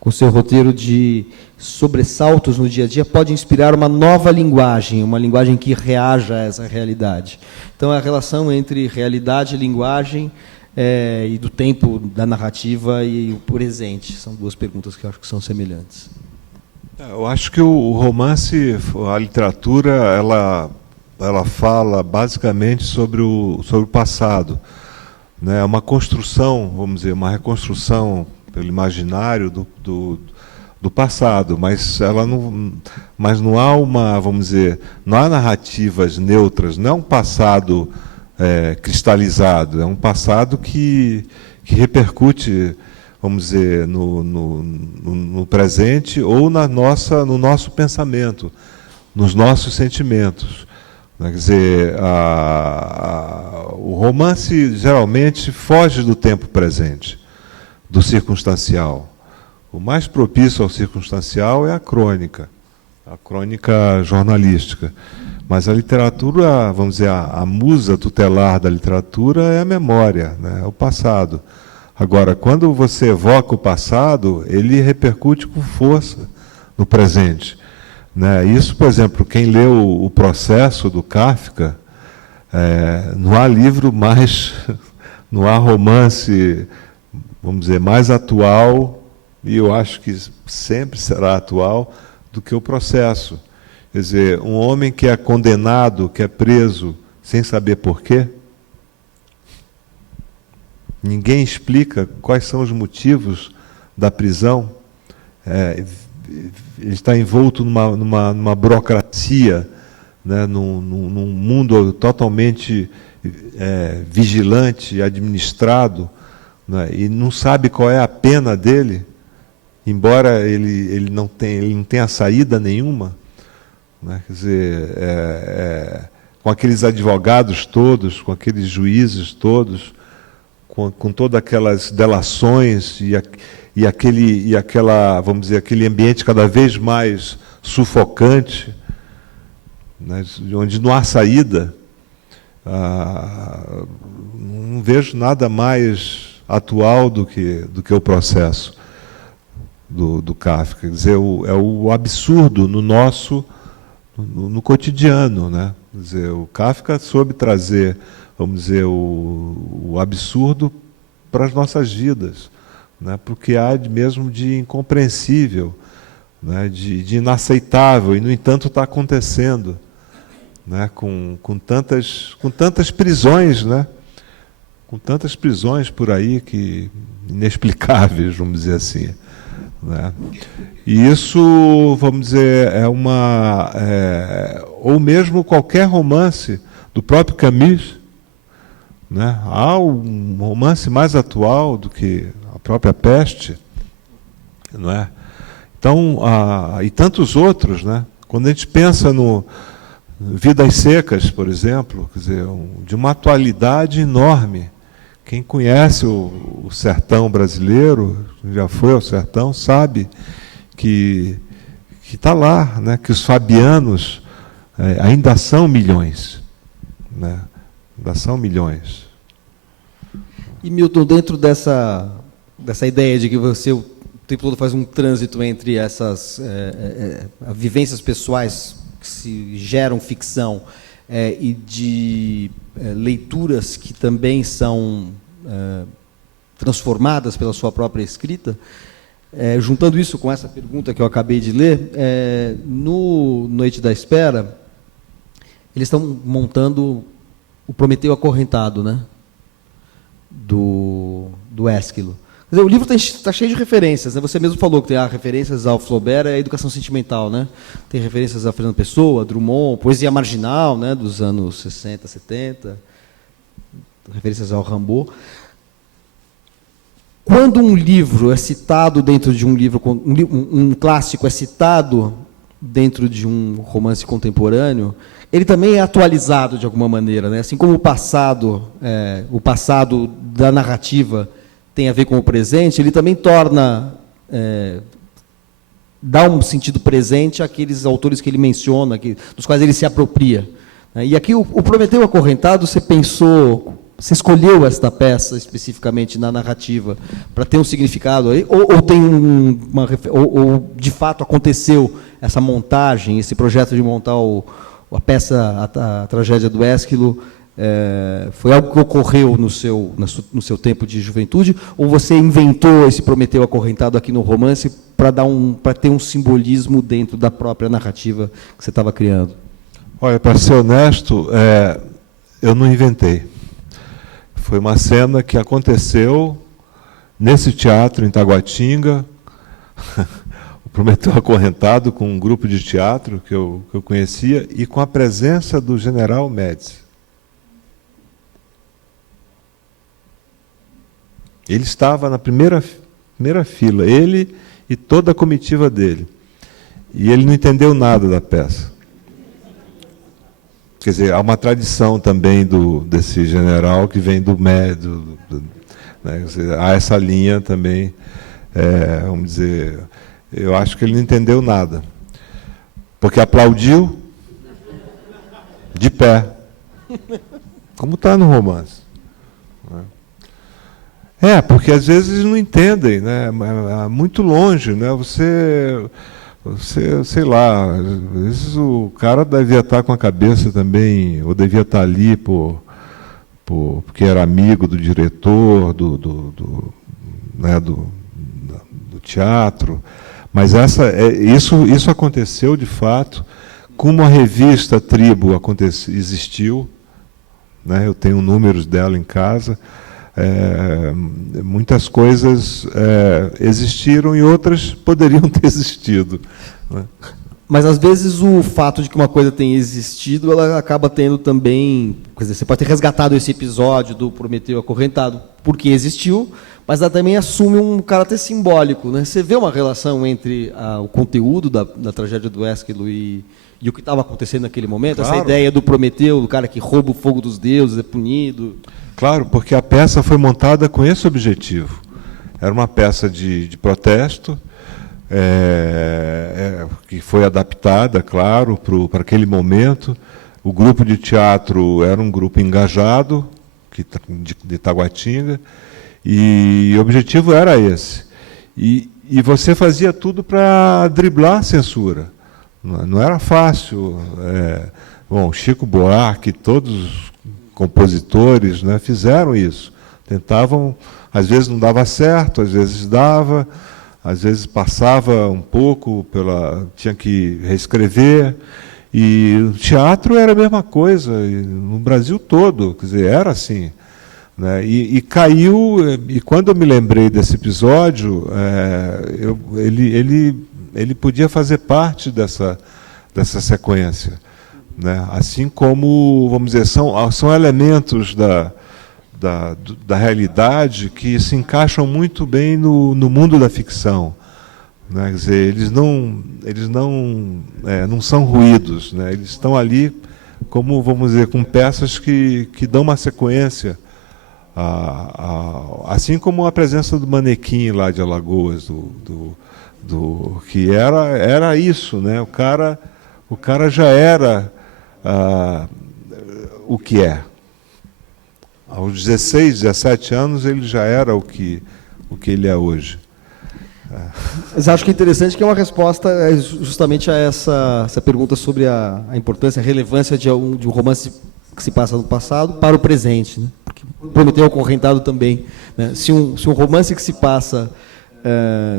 com seu roteiro de sobressaltos no dia a dia, pode inspirar uma nova linguagem, uma linguagem que reaja a essa realidade. Então, a relação entre realidade e linguagem, e do tempo da narrativa e o presente, são 2 perguntas que eu acho que são semelhantes. Eu acho que o romance, a literatura, ela fala basicamente sobre o passado. É uma construção, vamos dizer, uma reconstrução pelo imaginário do passado, mas não há vamos dizer, não há narrativas neutras, não é um passado cristalizado, é um passado que repercute, vamos dizer, no presente ou no nosso pensamento, nos nossos sentimentos. Quer dizer, o romance geralmente foge do tempo presente, do circunstancial. O mais propício ao circunstancial é a crônica jornalística. Mas a literatura, vamos dizer, a musa tutelar da literatura é a memória, né? É o passado. Agora, quando você evoca o passado, ele repercute com força no presente. Né? Isso, por exemplo, quem leu o Processo do Kafka, não há livro mais, não há romance, vamos dizer, mais atual, e eu acho que sempre será atual, do que o Processo. Quer dizer, um homem que é condenado, que é preso, sem saber porquê, ninguém explica quais são os motivos da prisão, ele está envolto numa burocracia, né, num mundo totalmente vigilante, administrado, né, e não sabe qual é a pena dele, embora ele não tenha saída nenhuma. Né, quer dizer, com aqueles advogados todos, com aqueles juízes todos, com todas aquelas delações e aquela, vamos dizer, aquele ambiente cada vez mais sufocante, né, onde não há saída, não vejo nada mais atual do que o Processo. do Kafka. Quer dizer, é o absurdo no cotidiano, né? Quer dizer, o Kafka soube trazer, vamos dizer, o absurdo para as nossas vidas, né? Porque há mesmo de incompreensível, né? de inaceitável, e no entanto está acontecendo, né? com tantas prisões, né? Com tantas prisões por aí que inexplicáveis, vamos dizer assim, né? E isso, vamos dizer, ou mesmo qualquer romance do próprio Camus, né? Há um romance mais atual do que a própria Peste, não é? Então, e tantos outros, né? Quando a gente pensa no Vidas Secas, por exemplo, quer dizer, de uma atualidade enorme. Quem conhece o sertão brasileiro, já foi ao sertão, sabe que está lá, né? Que os fabianos ainda são milhões, né? Ainda são milhões. E, Milton, dentro dessa ideia de que você o tempo todo faz um trânsito entre essas vivências pessoais que se geram ficção e de leituras que também são transformadas pela sua própria escrita, juntando isso com essa pergunta que eu acabei de ler, no Noite da Espera, eles estão montando o Prometeu Acorrentado, né? do Ésquilo. Quer dizer, o livro está cheio de referências, né? Você mesmo falou que tem referências ao Flaubert e à educação sentimental, né? Tem referências a Fernando Pessoa, Drummond, poesia marginal, né? Dos anos 60, 70, referências ao Rimbaud. Quando um livro é citado dentro de um livro, um clássico é citado dentro de um romance contemporâneo, ele também é atualizado de alguma maneira, né? Assim como o passado da narrativa tem a ver com o presente, ele também dá um sentido presente àqueles autores que ele menciona, dos quais ele se apropria. E aqui o Prometeu Acorrentado, você escolheu esta peça especificamente na narrativa para ter um significado aí, ou de fato aconteceu essa montagem, esse projeto de montar a peça, a tragédia do Ésquilo, foi algo que ocorreu no seu tempo de juventude, ou você inventou esse Prometeu Acorrentado aqui no romance para ter um simbolismo dentro da própria narrativa que você estava criando? Olha, para ser honesto, eu não inventei. Foi uma cena que aconteceu nesse teatro em Taguatinga, o Prometeu Acorrentado, com um grupo de teatro que eu conhecia, e com a presença do general Médici. Ele estava na primeira fila, ele e toda a comitiva dele. E ele não entendeu nada da peça. Quer dizer, há uma tradição também desse general que vem do médio, né? Há essa linha também, vamos dizer, eu acho que ele não entendeu nada. Porque aplaudiu de pé, como está no romance. Porque às vezes eles não entendem, né? É muito longe, né? Você, sei lá, às vezes o cara devia estar com a cabeça também, ou devia estar ali porque era amigo do diretor, do teatro. Mas isso aconteceu de fato, como a revista Tribo existiu, né? Eu tenho números dela em casa. Muitas coisas existiram e outras poderiam ter existido, né? Mas às vezes o fato de que uma coisa tenha existido, ela acaba tendo também, quer dizer, você pode ter resgatado esse episódio do Prometeu Acorrentado porque existiu, mas ela também assume um caráter simbólico, né? Você vê uma relação entre o conteúdo da tragédia do Ésquilo e o que estava acontecendo naquele momento? Claro. Essa ideia do Prometeu, do cara que rouba o fogo dos deuses, é punido. Claro, porque a peça foi montada com esse objetivo. Era uma peça de protesto, que foi adaptada, claro, para aquele momento. O grupo de teatro era um grupo engajado, de Taguatinga, e o objetivo era esse. E E você fazia tudo para driblar a censura. Não era fácil. Bom, Chico Buarque, todos os compositores, né, fizeram isso. Tentavam, às vezes não dava certo, às vezes dava, às vezes passava um pouco, tinha que reescrever. E o teatro era a mesma coisa, no Brasil todo, quer dizer, era assim. Né? E caiu, e quando eu me lembrei desse episódio, ele podia fazer parte dessa sequência. Né? Assim como, vamos dizer, são elementos da realidade que se encaixam muito bem no mundo da ficção. Né? Quer dizer, eles não são ruídos, né? Eles estão ali como, vamos dizer, com peças que dão uma sequência. Assim como a presença do manequim lá de Alagoas, que era isso, né? O cara já era o que é. Aos 16, 17 anos ele já era o que ele é hoje. Mas acho que é interessante que é uma resposta justamente a essa pergunta sobre a importância, a relevância de um romance que se passa no passado para o presente, né? Porque Prometeu Acorrentado também, né? Se um romance que se passa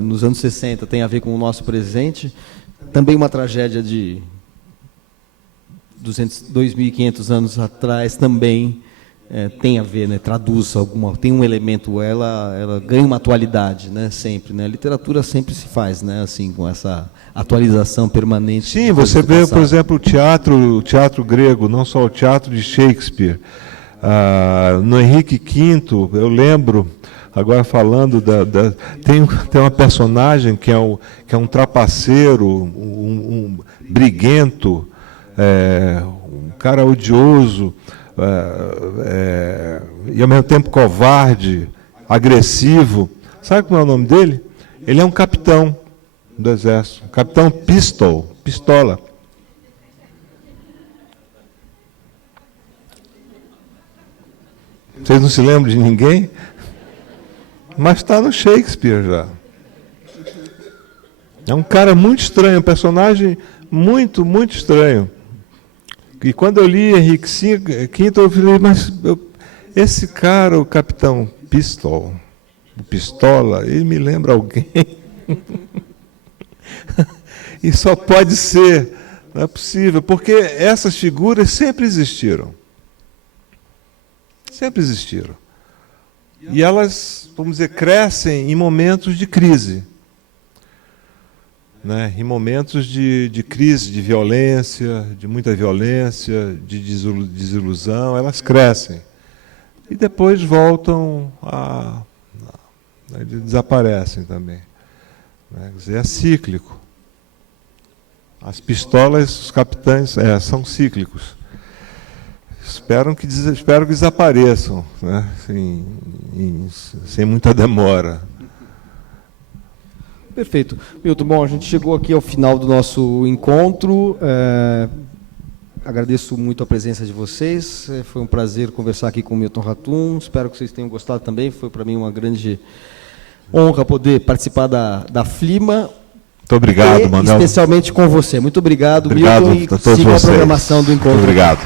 nos anos 60 tem a ver com o nosso presente, também uma tragédia de 2.500 anos atrás também tem a ver, né? Traduz tem um elemento, ela ganha uma atualidade, né? Sempre, né? A literatura sempre se faz, né? Assim, com essa atualização permanente. Sim, você vê, por exemplo, o teatro grego, não só o teatro de Shakespeare. No Henrique V, eu lembro, agora falando, tem uma personagem que é um trapaceiro, um briguento, um cara odioso, e ao mesmo tempo covarde, agressivo. Sabe como é o nome dele? Ele é um capitão do exército, capitão Pistola. Vocês não se lembram de ninguém? Mas está no Shakespeare já. É um cara muito estranho, um personagem muito, muito estranho. E quando eu li Henrique V, eu falei, mas esse cara, o capitão Pistola, ele me lembra alguém. E só pode ser, não é possível, porque essas figuras sempre existiram. Sempre existiram. E elas, vamos dizer, crescem em momentos de crise. Né? Em momentos de crise, de violência, de muita violência, de desilusão, elas crescem. E depois voltam desaparecem também. Né? Quer dizer, é cíclico. As pistolas, os capitães, são cíclicos. Espero que desapareçam, né? Sem muita demora. Perfeito. Milton, bom, a gente chegou aqui ao final do nosso encontro. Agradeço muito a presença de vocês. Foi um prazer conversar aqui com o Milton Ratum. Espero que vocês tenham gostado também. Foi para mim uma grande honra poder participar da Flima. Muito obrigado, Manuel. Especialmente com você. Muito obrigado, Milton, e siga a programação do encontro. Muito obrigado.